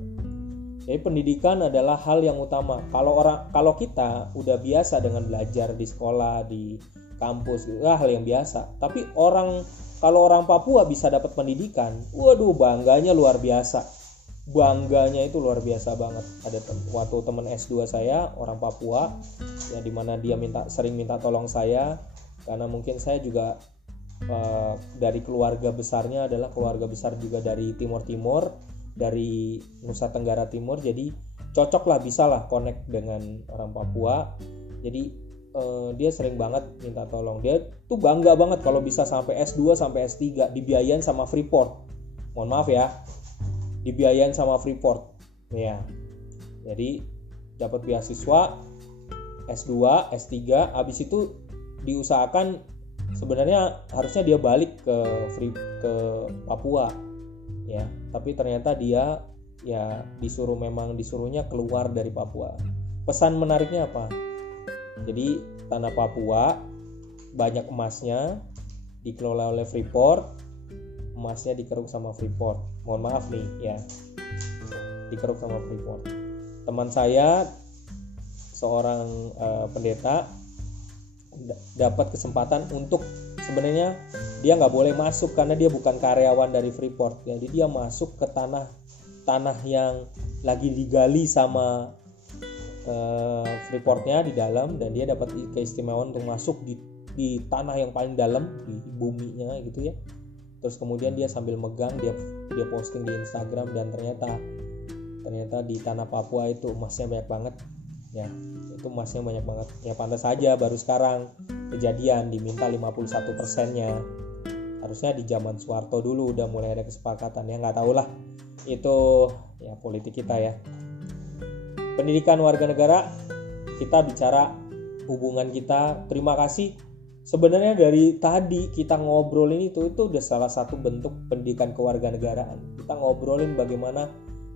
Jadi pendidikan adalah hal yang utama. Kalau kita udah biasa dengan belajar di sekolah, di kampus, itu hal yang biasa. Tapi kalau orang Papua bisa dapat pendidikan, waduh bangganya luar biasa. Bangganya itu luar biasa banget. Ada waktu teman S2 saya orang Papua ya, dimana dia sering minta tolong saya karena mungkin saya juga dari keluarga besarnya adalah keluarga besar juga dari Timur dari Nusa Tenggara Timur, jadi cocok lah, bisa lah connect dengan orang Papua. Jadi dia sering banget minta tolong. Dia tuh bangga banget kalau bisa sampai S2 sampai S3 dibiayain sama Freeport. Mohon maaf ya, dibiayain sama Freeport ya. Jadi dapat beasiswa S2, S3, habis itu diusahakan sebenarnya harusnya dia balik ke Papua ya, tapi ternyata dia ya disuruhnya keluar dari Papua. Pesan menariknya apa? Jadi tanah Papua banyak emasnya, dikelola oleh Freeport, emasnya dikeruk sama Freeport. Mohon maaf nih ya, dikeruk sama Freeport. Teman saya seorang pendeta dapat kesempatan untuk, sebenarnya dia nggak boleh masuk karena dia bukan karyawan dari Freeport. Jadi dia masuk ke tanah yang lagi digali sama Freeportnya di dalam, dan dia dapat keistimewaan untuk masuk di tanah yang paling dalam di buminya gitu ya. Terus kemudian dia sambil megang, dia posting di Instagram, dan ternyata di tanah Papua itu emasnya banyak banget ya. Itu emasnya banyak banget ya, pantas saja baru sekarang kejadian diminta 51%-nya. Harusnya di zaman Soeharto dulu udah mulai ada kesepakatan ya, nggak tahu lah, itu ya politik kita ya. Pendidikan warga negara, kita bicara hubungan kita. Terima kasih. Sebenarnya dari tadi kita ngobrolin itu udah salah satu bentuk pendidikan kewarganegaraan. Kita ngobrolin bagaimana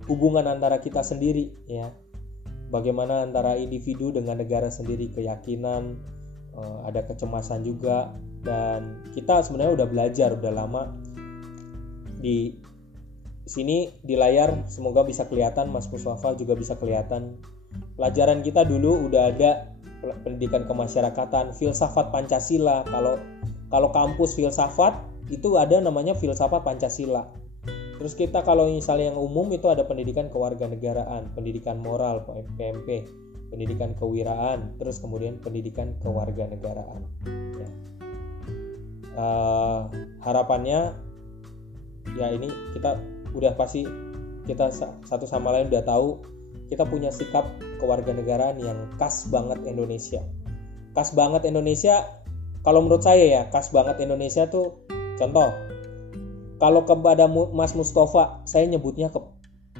hubungan antara kita sendiri ya. bagaimana antara individu dengan negara sendiri, keyakinan, ada kecemasan juga. Dan kita sebenarnya udah belajar udah lama. Di sini di layar semoga bisa kelihatan, Mas Mustafa juga bisa kelihatan. Pelajaran kita dulu udah ada pendidikan kemasyarakatan, filsafat Pancasila. Kalau kampus filsafat itu ada namanya filsafat Pancasila. Terus kita kalau misalnya yang umum itu ada pendidikan kewarganegaraan, pendidikan moral PMP, pendidikan kewiraan, terus kemudian pendidikan kewarganegaraan. Ya. Harapannya ya ini kita udah pasti kita satu sama lain udah tahu kita punya sikap kewarganegaraan yang khas banget Indonesia. Khas banget Indonesia kalau menurut saya ya, khas banget Indonesia tuh contoh. Kalau kepada Mas Mustafa, saya nyebutnya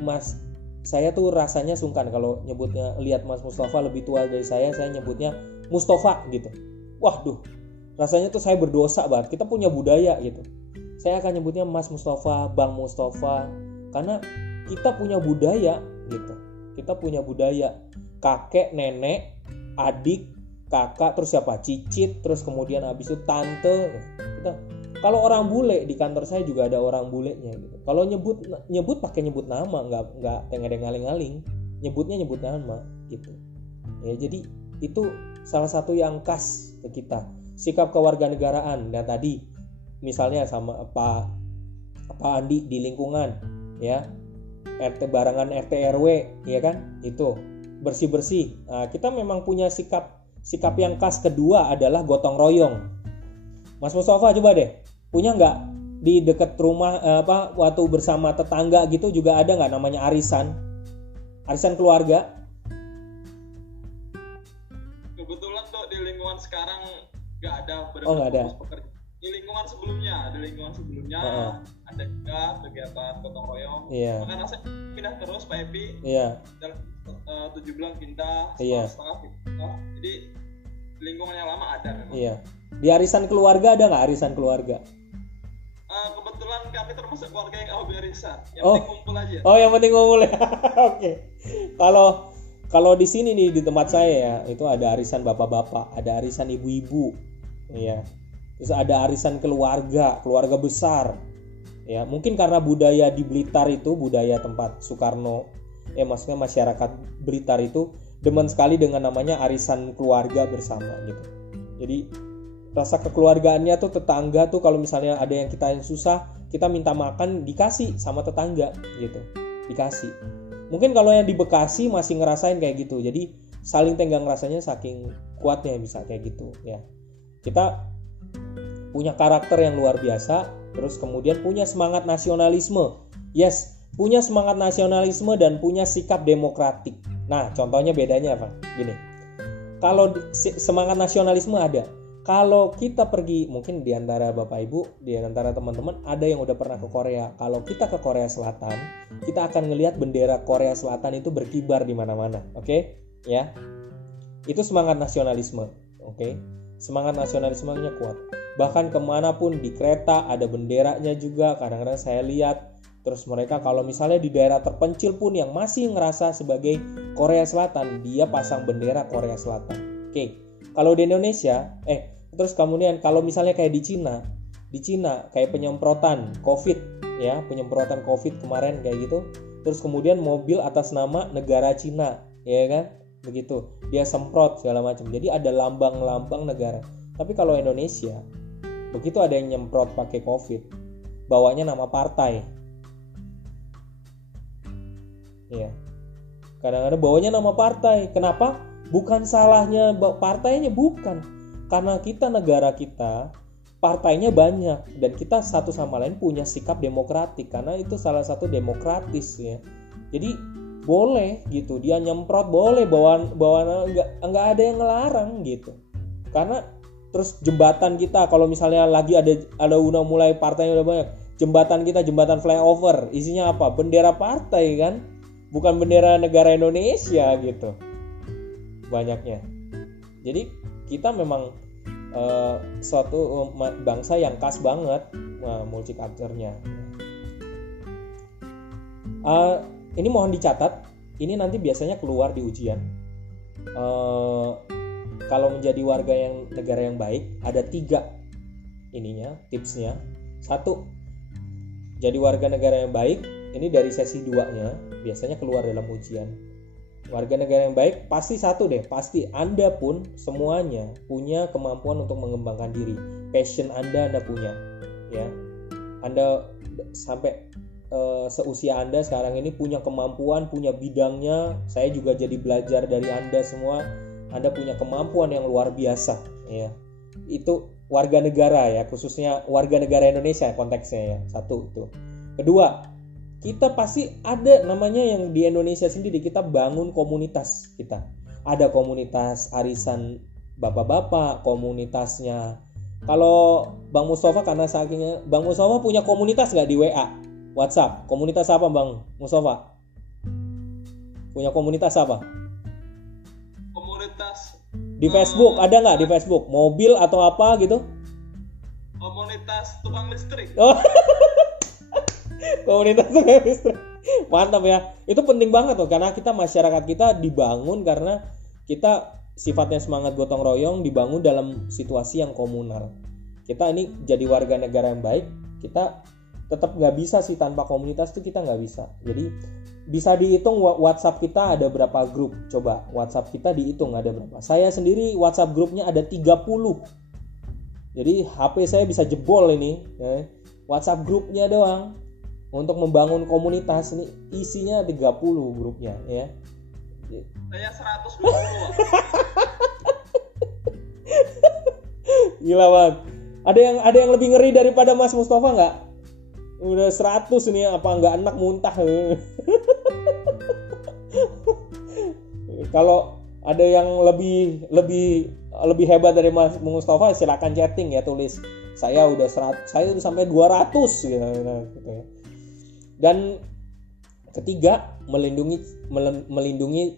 Mas, saya tuh rasanya sungkan kalau nyebutnya, lihat Mas Mustafa lebih tua dari saya nyebutnya Mustafa gitu. Waduh, rasanya tuh saya berdosa banget. Kita punya budaya gitu. Saya akan nyebutnya Mas Mustafa, Bang Mustafa, karena kita punya budaya gitu. Kita punya budaya, kakek, nenek, adik, kakak, terus siapa? Cicit, terus kemudian habis itu tante. Kita, kalau orang bule di kantor saya juga ada orang bulenya gitu. Kalau nyebut pakai nyebut nama, nggak tengadeng-aling-aling, nyebut nama gitu. Ya jadi itu salah satu yang khas ke kita, sikap kewarganegaraan. Dan tadi misalnya sama Pak Andi di lingkungan, ya. RT barangan RT RW, ya kan? Itu bersih-bersih. Nah, kita memang punya sikap yang khas kedua adalah gotong royong. Mas Mustafa coba deh, punya nggak di dekat rumah waktu bersama tetangga gitu juga ada nggak namanya arisan keluarga? Kebetulan tuh di lingkungan sekarang nggak ada. Oh nggak ada. Di lingkungan sebelumnya ada juga kegiatan gotong royong. Iya. Makanya saya pindah terus Pak Epi. Iya. Dalam 7 bulan pindah, iya. setengah pindah. Jadi lingkungan yang lama ada memang. Iya. Di arisan keluarga ada nggak arisan keluarga? Kebetulan kami termasuk keluarga yang hobi arisan. Yang penting ngumpul aja. Oh, yang penting ngumpul ya. Oke. Kalau di sini nih di tempat saya ya, itu ada arisan bapak-bapak, ada arisan ibu-ibu. Iya. Terus ada arisan keluarga besar. Ya, mungkin karena budaya di Blitar itu, budaya tempat Soekarno, maksudnya masyarakat Blitar itu demen sekali dengan namanya arisan keluarga bersama gitu. Jadi rasa kekeluargaannya tuh tetangga tuh kalau misalnya ada yang susah, kita minta makan dikasih sama tetangga gitu. Dikasih. Mungkin kalau yang di Bekasi masih ngerasain kayak gitu. Jadi saling tenggang rasanya saking kuatnya bisa kayak gitu ya. Kita punya karakter yang luar biasa, terus kemudian punya semangat nasionalisme. Yes, punya semangat nasionalisme dan punya sikap demokratik. Nah, contohnya bedanya apa? Gini. Kalau semangat nasionalisme ada. Kalau kita pergi, mungkin di antara Bapak Ibu, di antara teman-teman ada yang udah pernah ke Korea. Kalau kita ke Korea Selatan, kita akan ngelihat bendera Korea Selatan itu berkibar di mana-mana. Oke? Ya. Itu semangat nasionalisme. Oke? Semangat nasionalismenya kuat. Bahkan kemanapun di kereta ada benderanya juga. Kadang-kadang saya lihat. Terus mereka kalau misalnya di daerah terpencil pun yang masih ngerasa sebagai Korea Selatan, dia pasang bendera Korea Selatan. Oke. Kalau di Indonesia, terus kemudian kalau misalnya kayak di Cina kayak penyemprotan COVID ya, penyemprotan COVID kemarin kayak gitu. Terus kemudian mobil atas nama negara Cina, ya kan? Begitu. Dia semprot segala macam. Jadi ada lambang-lambang negara. Tapi kalau Indonesia begitu ada yang nyemprot pakai COVID, bawanya nama partai. Ya. Kadang-kadang bawanya nama partai. Kenapa? Bukan salahnya partainya, bukan. Karena kita negara kita partainya banyak dan kita satu sama lain punya sikap demokratik karena itu salah satu demokratis ya. Jadi boleh gitu dia nyemprot, boleh bawa nggak ada yang ngelarang gitu. Karena terus jembatan kita kalau misalnya lagi ada udah mulai partainya udah banyak, jembatan flyover isinya apa? Bendera partai kan, bukan bendera negara Indonesia gitu banyaknya. Jadi kita memang suatu bangsa yang khas banget multiculturalnya. Ini mohon dicatat ini nanti biasanya keluar di ujian. Kalau menjadi warga yang negara yang baik ada 3 ininya tipsnya. 1, jadi warga negara yang baik ini dari sesi 2-nya biasanya keluar dalam ujian. Warga negara yang baik pasti pasti Anda pun semuanya punya kemampuan untuk mengembangkan diri. Passion Anda punya, ya. Anda sampai seusia Anda sekarang ini punya kemampuan, punya bidangnya. Saya juga jadi belajar dari Anda semua. Anda punya kemampuan yang luar biasa, ya. Itu warga negara ya, khususnya warga negara Indonesia konteksnya ya. 1 itu. Kedua, kita pasti ada namanya yang di Indonesia sendiri, kita bangun komunitas kita. Ada komunitas arisan bapak-bapak, komunitasnya. Kalau Bang Mustafa, karena sakingnya, Bang Mustafa punya komunitas nggak di WA, WhatsApp? Komunitas apa Bang Mustafa? Punya komunitas apa? Komunitas di Facebook, ada nggak di Facebook? Mobil atau apa gitu? Komunitas tukang listrik. Oh. Komunitas tukang listrik. Mantap ya. Itu penting banget tuh, karena kita masyarakat kita dibangun karena kita sifatnya semangat gotong royong, dibangun dalam situasi yang komunal. Kita ini jadi warga negara yang baik, kita tetap nggak bisa sih tanpa komunitas tuh, kita nggak bisa. Jadi bisa dihitung WhatsApp kita ada berapa grup. Coba WhatsApp kita dihitung ada berapa. Saya sendiri WhatsApp grupnya ada 30. Jadi HP saya bisa jebol ini, ya. WhatsApp grupnya doang untuk membangun komunitas ini isinya 30 grupnya, ya. Saya 120. Gila banget. Ada yang lebih ngeri daripada Mas Mustafa nggak? Udah 100 nih, apa nggak enak muntah. Kalau ada yang lebih hebat dari Mas Mustafa, silakan chatting ya, tulis saya udah sampai 200 gitu ya. Dan ketiga, melindungi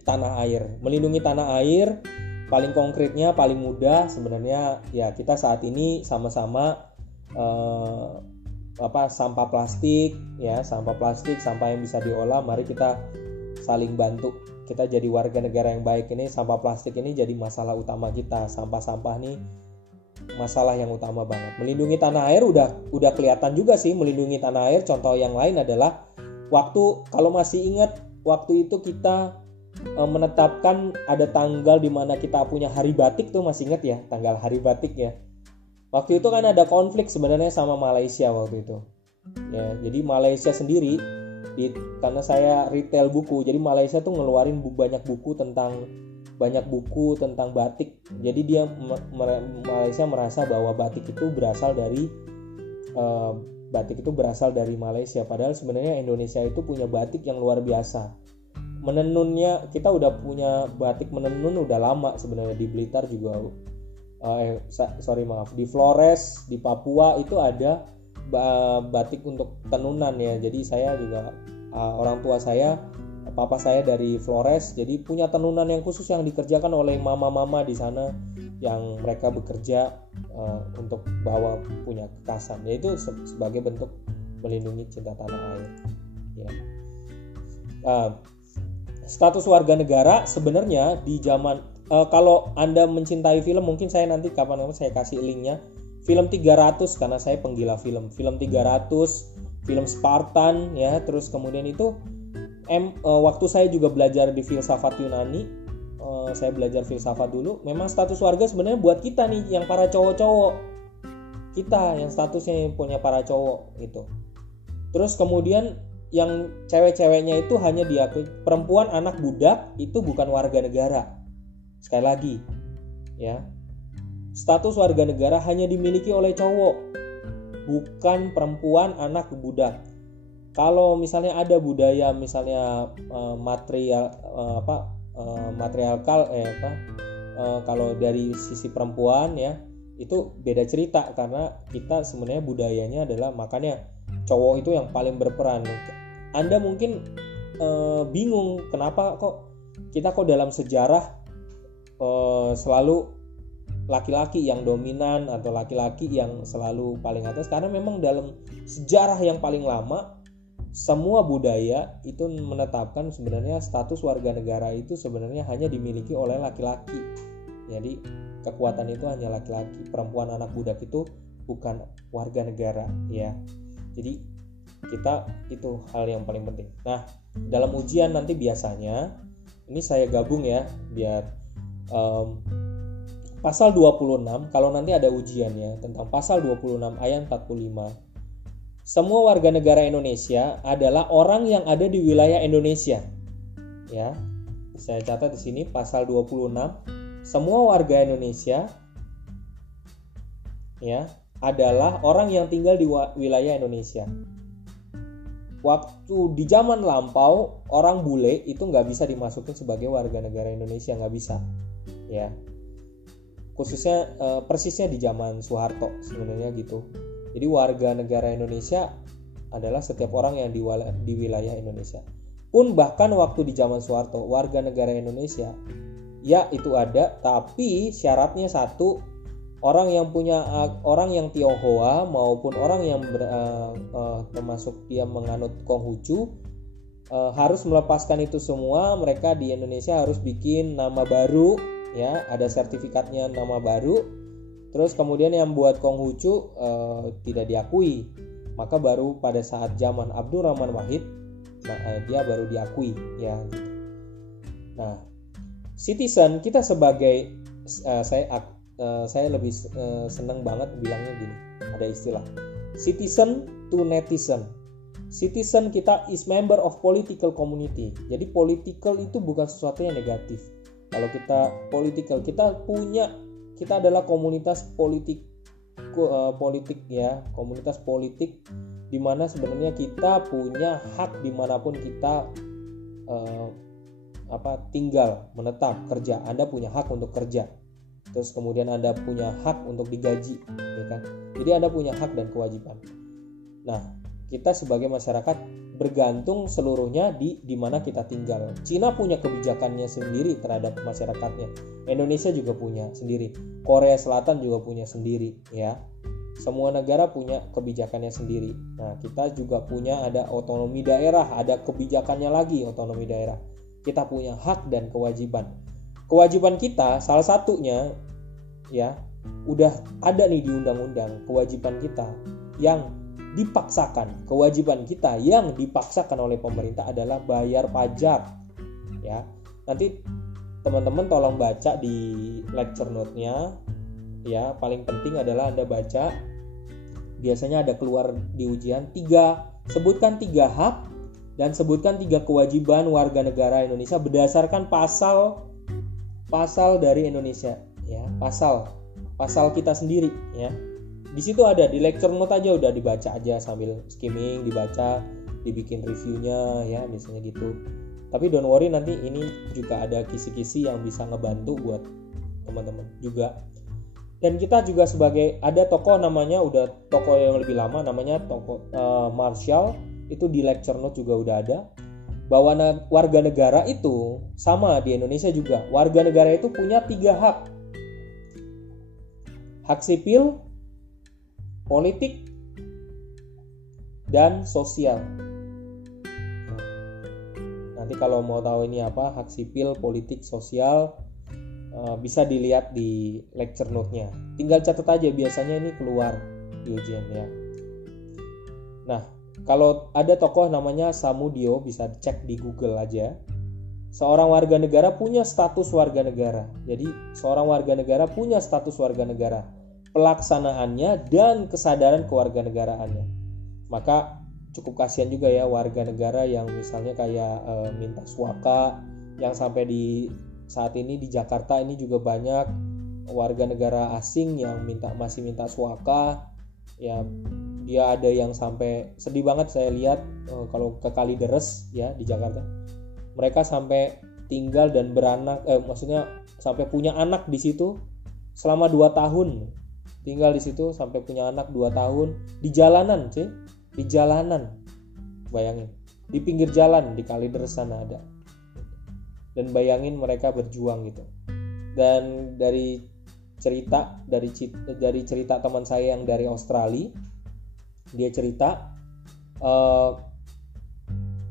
tanah air. Melindungi tanah air paling konkretnya, paling mudah sebenarnya ya, kita saat ini sama-sama sampah plastik, sampah yang bisa diolah, mari kita saling bantu. Kita jadi warga negara yang baik ini, sampah plastik ini jadi masalah utama kita. Sampah-sampah nih masalah yang utama banget. Melindungi tanah air udah kelihatan juga sih, melindungi tanah air. Contoh yang lain adalah kalau masih ingat waktu itu kita menetapkan ada tanggal di mana kita punya hari batik tuh, masih ingat ya tanggal hari batik ya. Waktu itu kan ada konflik sebenarnya sama Malaysia waktu itu. Ya, jadi Malaysia sendiri karena saya retail buku, jadi Malaysia tuh ngeluarin banyak buku tentang batik. Jadi Malaysia merasa bahwa batik itu berasal dari Malaysia. Padahal sebenarnya Indonesia itu punya batik yang luar biasa. Menenunnya kita udah punya batik menenun udah lama sebenarnya. Di Blitar juga di Flores, di Papua itu ada batik untuk tenunan ya. Jadi saya juga orang tua saya, papa saya dari Flores, jadi punya tenunan yang khusus yang dikerjakan oleh mama-mama di sana yang mereka bekerja untuk bawa punya kekasan. Yaitu sebagai bentuk melindungi cinta tanah air. Ya. Status warga negara sebenarnya di zaman kalau Anda mencintai film, mungkin saya nanti kapan-kapan saya kasih linknya. Film 300, karena saya penggila film 300, film Spartan ya. Terus kemudian itu waktu saya juga belajar di filsafat Yunani, saya belajar filsafat dulu. Memang status warga sebenarnya buat kita nih yang para cowok-cowok, kita yang statusnya punya para cowok gitu. Terus kemudian yang cewek-ceweknya itu hanya diakui. Perempuan, anak, budak itu bukan warga negara. Sekali lagi ya, status warga negara hanya dimiliki oleh cowok, bukan perempuan, anak, budak. Kalau misalnya ada budaya misalnya kalau dari sisi perempuan ya, itu beda cerita, karena kita sebenarnya budayanya adalah, makanya cowok itu yang paling berperan. Anda mungkin bingung kenapa kita dalam sejarah selalu laki-laki yang dominan atau laki-laki yang selalu paling atas, karena memang dalam sejarah yang paling lama semua budaya itu menetapkan sebenarnya status warga negara itu sebenarnya hanya dimiliki oleh laki-laki. Jadi kekuatan itu hanya laki-laki. Perempuan anak budak itu bukan warga negara ya. Jadi kita itu hal yang paling penting. Nah, dalam ujian nanti biasanya ini saya gabung ya biar pasal 26 kalau nanti ada ujiannya tentang pasal 26 ayat 45. Semua warga negara Indonesia adalah orang yang ada di wilayah Indonesia. Ya. Saya catat di sini pasal 26. Semua warga Indonesia ya adalah orang yang tinggal di wilayah Indonesia. Waktu di zaman lampau orang bule itu nggak bisa dimasukin sebagai warga negara Indonesia, nggak bisa. Ya. Khususnya persisnya di zaman Soeharto sebenarnya gitu. Jadi warga negara Indonesia adalah setiap orang yang di wilayah Indonesia. Pun bahkan waktu di zaman Soeharto, warga negara Indonesia ya itu ada, tapi syaratnya satu, orang yang Tionghoa maupun orang yang termasuk dia menganut Konghucu harus melepaskan itu semua. Mereka di Indonesia harus bikin nama baru, ya ada sertifikatnya nama baru. Terus kemudian yang buat Konghucu tidak diakui, maka baru pada saat zaman Abdurrahman Wahid, dia baru diakui, ya. Nah, citizen kita sebagai saya lebih senang banget bilangnya gini, ada istilah citizen to netizen. Citizen kita is member of political community. Jadi political itu bukan sesuatu yang negatif. Kalau kita political, kita adalah komunitas politik ya, komunitas politik di mana sebenarnya kita punya hak dimanapun kita tinggal, menetap, kerja. Anda punya hak untuk kerja. Terus kemudian Anda punya hak untuk digaji, ya kan? Jadi Anda punya hak dan kewajiban. Nah, kita sebagai masyarakat bergantung seluruhnya di mana kita tinggal. Cina punya kebijakannya sendiri terhadap masyarakatnya. Indonesia juga punya sendiri. Korea Selatan juga punya sendiri, ya. Semua negara punya kebijakannya sendiri. Nah, kita juga punya ada otonomi daerah, ada kebijakannya lagi otonomi daerah. Kita punya hak dan kewajiban. Kewajiban kita salah satunya ya udah ada nih di undang-undang. Kewajiban kita yang dipaksakan, kewajiban kita yang dipaksakan oleh pemerintah adalah bayar pajak, ya. Nanti teman-teman tolong baca di lecture note-nya, ya. Paling penting adalah Anda baca. Biasanya ada keluar di ujian sebutkan 3 hak dan sebutkan 3 kewajiban warga negara Indonesia berdasarkan pasal dari Indonesia, ya. Pasal kita sendiri, ya. Di situ ada di lecture note aja udah dibaca aja sambil skimming, dibaca, dibikin reviewnya ya biasanya gitu. Tapi don't worry, nanti ini juga ada kisi-kisi yang bisa ngebantu buat teman-teman juga. Dan kita juga sebagai ada tokoh namanya tokoh yang lebih lama namanya tokoh Marshall, itu di lecture note juga udah ada bahwa warga negara itu sama di Indonesia juga. Warga negara itu punya 3 hak. Hak sipil, politik, dan sosial. Nanti kalau mau tahu ini apa, hak sipil, politik, sosial, bisa dilihat di lecture note-nya. Tinggal catat aja, biasanya ini keluar di ujian ya. Nah, kalau ada tokoh namanya Samudio, bisa cek di Google aja. Seorang warga negara punya status warga negara. Jadi, seorang warga negara punya status warga negara, pelaksanaannya dan kesadaran kewarganegaraannya. Maka cukup kasihan juga ya warga negara yang misalnya kayak minta suaka, yang sampai di saat ini di Jakarta ini juga banyak warga negara asing yang masih minta suaka. Ya, dia ada yang sampai sedih banget saya lihat kalau ke Kalideres ya di Jakarta. Mereka sampai tinggal dan beranak, maksudnya sampai punya anak di situ selama 2 tahun. Tinggal di situ sampai punya anak 2 tahun di jalanan, di jalanan. Bayangin, di pinggir jalan di Kalideres sana ada. Dan bayangin mereka berjuang gitu. Dan dari cerita teman saya yang dari Australia, dia cerita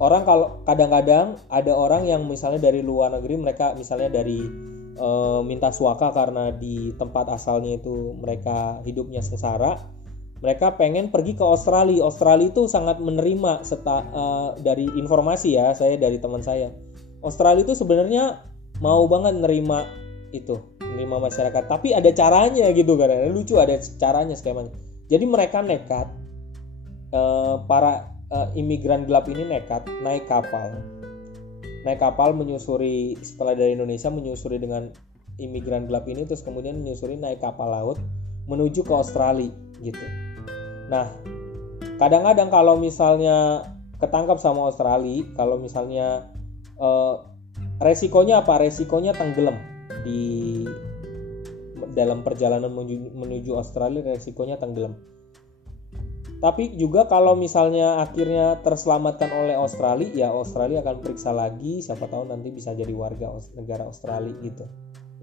orang kalau kadang-kadang ada orang yang misalnya dari luar negeri, mereka misalnya dari minta suaka karena di tempat asalnya itu mereka hidupnya sengsara, mereka pengen pergi ke Australia. Australia itu sangat menerima dari informasi ya, saya dari teman saya, Australia itu sebenarnya mau banget nerima masyarakat, tapi ada caranya gitu kan, lucu, ada caranya skemanya. Jadi mereka nekat, para imigran gelap ini nekat naik kapal menyusuri, setelah dari Indonesia menyusuri dengan imigran gelap ini, terus kemudian menyusuri naik kapal laut menuju ke Australia gitu. Nah, kadang-kadang kalau misalnya ketangkap sama Australia, kalau misalnya resikonya apa? Resikonya tenggelam di dalam perjalanan menuju Australia, resikonya tenggelam. Tapi juga kalau misalnya akhirnya terselamatkan oleh Australia, ya Australia akan periksa lagi, siapa tahu nanti bisa jadi warga negara Australia gitu.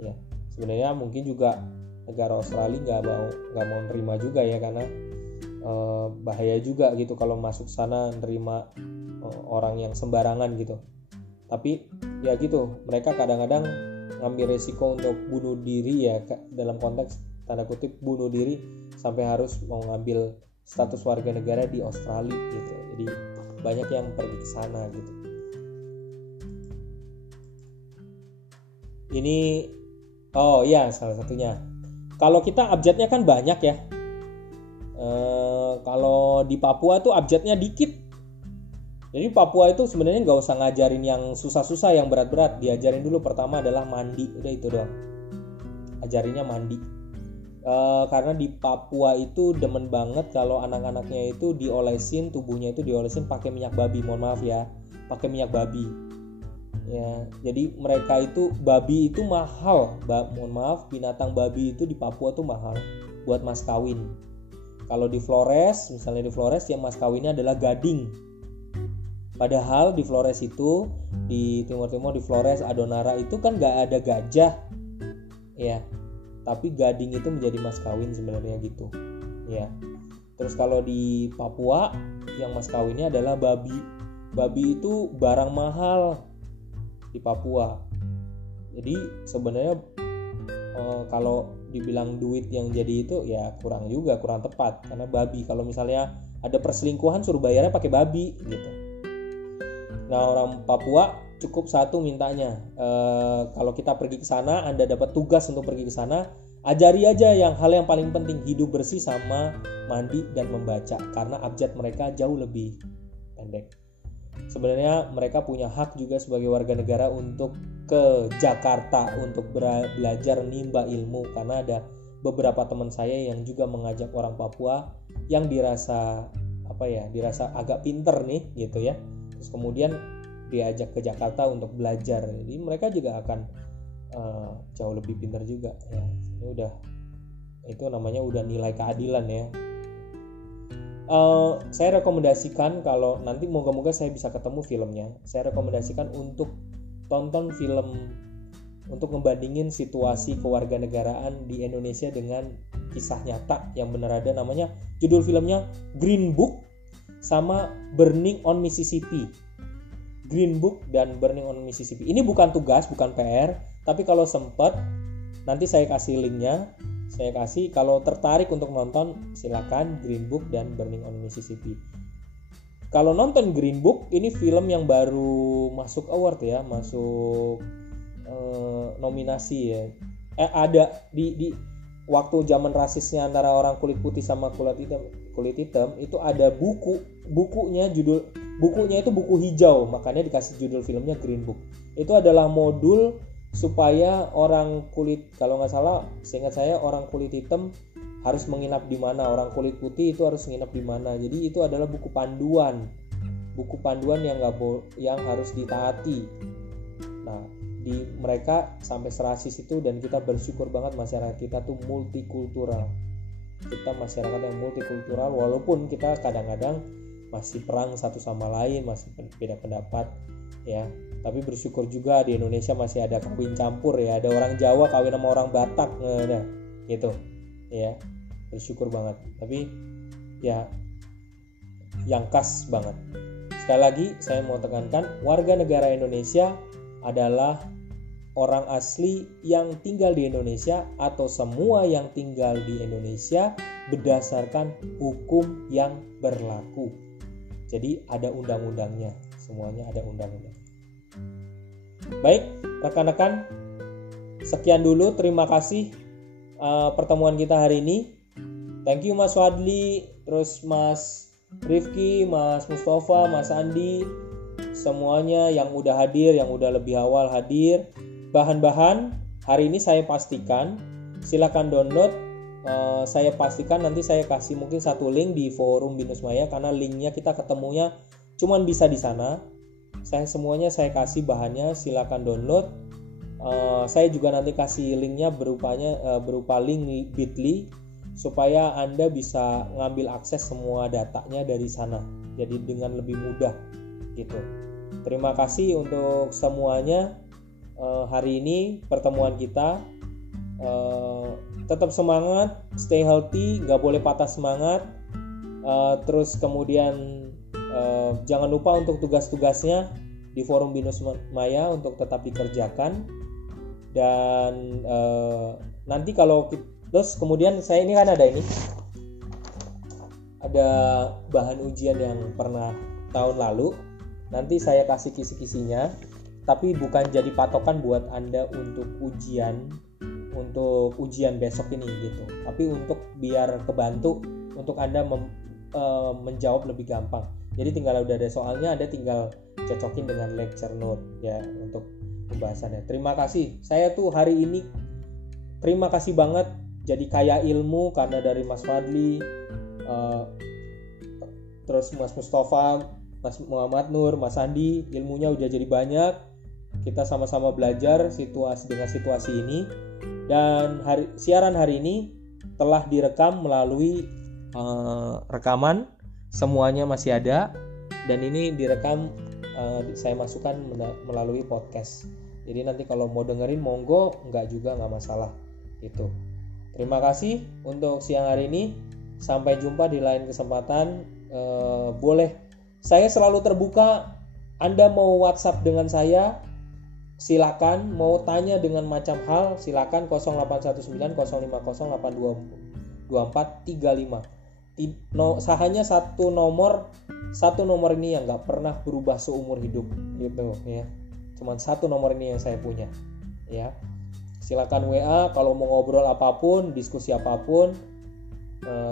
Ya, sebenarnya mungkin juga negara Australia nggak mau nerima juga ya, karena bahaya juga gitu kalau masuk sana nerima orang yang sembarangan gitu. Tapi ya gitu, mereka kadang-kadang ngambil resiko untuk bunuh diri ya, dalam konteks tanda kutip bunuh diri, sampai harus mau ngambil status warga negara di Australia gitu. Jadi banyak yang pergi ke sana gitu. Ini salah satunya. Kalau kita abjadnya kan banyak ya. Kalau di Papua tuh abjadnya dikit. Jadi Papua itu sebenarnya nggak usah ngajarin yang susah-susah, yang berat-berat. Diajarin dulu pertama adalah mandi, udah itu doang. Ajarinnya mandi. Karena di Papua itu demen banget kalau anak-anaknya itu diolesin, tubuhnya itu diolesin pakai minyak babi. Mohon maaf ya, pakai minyak babi. Ya, jadi mereka itu babi itu mahal. Mohon maaf, binatang babi itu di Papua tuh mahal buat mas kawin. Kalau di Flores, misalnya di Flores yang mas kawinnya adalah gading. Padahal di Flores itu, di Timur-Timur, di Flores, Adonara itu kan nggak ada gajah, ya. Tapi gading itu menjadi mas kawin sebenarnya gitu, ya. Terus kalau di Papua yang mas kawinnya adalah babi. Babi itu barang mahal di Papua. Jadi sebenarnya kalau dibilang duit yang jadi itu ya kurang tepat, karena babi. Kalau misalnya ada perselingkuhan suruh bayarnya pakai babi gitu. Nah, orang Papua cukup satu mintanya, kalau kita pergi ke sana, Anda dapat tugas untuk pergi ke sana, ajari aja hal yang paling penting, hidup bersih sama mandi dan membaca, karena abjad mereka jauh lebih pendek. Sebenarnya mereka punya hak juga sebagai warga negara untuk ke Jakarta untuk belajar nimba ilmu, karena ada beberapa teman saya yang juga mengajak orang Papua yang dirasa agak pinter nih gitu ya. Terus kemudian diajak ke Jakarta untuk belajar, jadi mereka juga akan jauh lebih pintar juga ya. Itu namanya udah nilai keadilan ya. Saya rekomendasikan, kalau nanti moga-moga saya bisa ketemu filmnya, saya rekomendasikan untuk tonton film untuk ngebandingin situasi kewarganegaraan di Indonesia dengan kisah nyata yang benar ada. Namanya, judul filmnya Green Book sama Burning on Mississippi. Green Book dan Burning on Mississippi. Ini bukan tugas, bukan PR, tapi kalau sempat nanti saya kasih linknya. Saya kasih, kalau tertarik untuk nonton silakan Green Book dan Burning on Mississippi. Kalau nonton Green Book, ini film yang baru masuk award ya, masuk nominasi ya. Ada di waktu zaman rasisnya antara orang kulit putih sama kulit hitam itu ada bukunya itu buku hijau, makanya dikasih judul filmnya Green Book. Itu adalah modul supaya orang kulit, kalau nggak salah, seingat saya orang kulit hitam harus menginap di mana, orang kulit putih itu harus menginap di mana. Jadi itu adalah buku panduan yang harus ditaati. Nah, di mereka sampai serasis itu, dan kita bersyukur banget masyarakat kita tuh multikultural. Kita masyarakat yang multikultural, walaupun kita kadang-kadang masih perang satu sama lain, masih beda pendapat ya. Tapi bersyukur juga di Indonesia masih ada kawin campur ya, ada orang Jawa kawin sama orang Batak gitu ya, bersyukur banget. Tapi ya yang khas banget sekali lagi saya mau tekankan, warga negara Indonesia adalah orang asli yang tinggal di Indonesia atau semua yang tinggal di Indonesia berdasarkan hukum yang berlaku. Jadi ada undang-undangnya, semuanya ada undang-undang. Baik, rekan-rekan, sekian dulu, terima kasih pertemuan kita hari ini. Thank you Mas Wadli, terus Mas Rifki, Mas Mustafa, Mas Andi, semuanya yang udah hadir, yang udah lebih awal hadir. Bahan-bahan hari ini saya pastikan, silakan download. Saya pastikan nanti saya kasih mungkin satu link di forum Binus Maya, karena linknya kita ketemunya cuman bisa di sana. Semuanya saya kasih bahannya, silakan download. Saya juga nanti kasih linknya berupa link Bitly supaya Anda bisa ngambil akses semua datanya dari sana. Jadi dengan lebih mudah gitu. Terima kasih untuk semuanya. Hari ini pertemuan kita, tetap semangat, stay healthy, gak boleh patah semangat. Terus kemudian jangan lupa untuk tugas-tugasnya di forum Binus Maya untuk tetap dikerjakan. Dan nanti kalau terus kemudian saya ini kan ada bahan ujian yang pernah tahun lalu, nanti saya kasih kisi-kisinya. Tapi bukan jadi patokan buat Anda untuk ujian besok ini gitu. Tapi untuk biar kebantu untuk Anda menjawab lebih gampang. Jadi tinggal udah ada soalnya, Anda tinggal cocokin dengan lecture note ya untuk pembahasannya. Terima kasih. Saya tuh hari ini terima kasih banget, jadi kaya ilmu karena dari Mas Fadli, terus Mas Mustafa, Mas Muhammad Nur, Mas Andi, ilmunya udah jadi banyak. Kita sama-sama belajar dengan situasi ini. Dan siaran hari ini telah direkam melalui rekaman, semuanya masih ada. Dan ini direkam, saya masukkan melalui podcast. Jadi nanti kalau mau dengerin monggo, nggak masalah gitu. Terima kasih untuk siang hari ini. Sampai jumpa di lain kesempatan. Boleh, saya selalu terbuka. Anda mau WhatsApp dengan saya, silakan. Mau tanya dengan macam hal, silakan 0819-050-8224-35. Hanya satu nomor ini yang nggak pernah berubah seumur hidup gitu ya. Cuman satu nomor ini yang saya punya ya. Silakan WA kalau mau ngobrol apapun, diskusi apapun,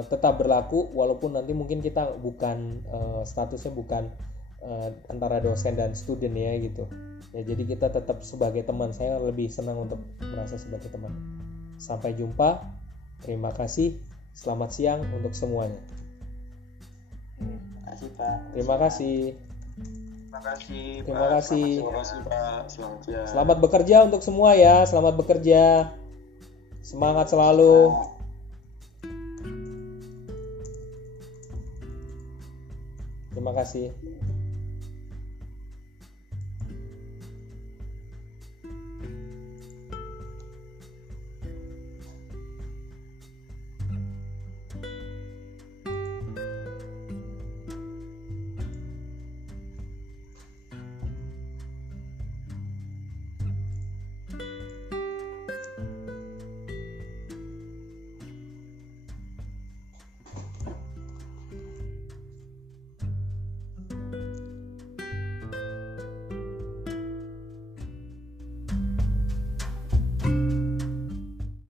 tetap berlaku. Walaupun nanti mungkin kita bukan statusnya bukan antara dosen dan student ya gitu ya. Jadi kita tetap sebagai teman. Saya lebih senang untuk merasa sebagai teman. Sampai jumpa. Terima kasih. Selamat siang untuk semuanya. Terima kasih Pak. Terima kasih. Terima kasih Pak. Selamat siang. Selamat bekerja untuk semua ya. Selamat bekerja. Semangat selalu. Terima kasih.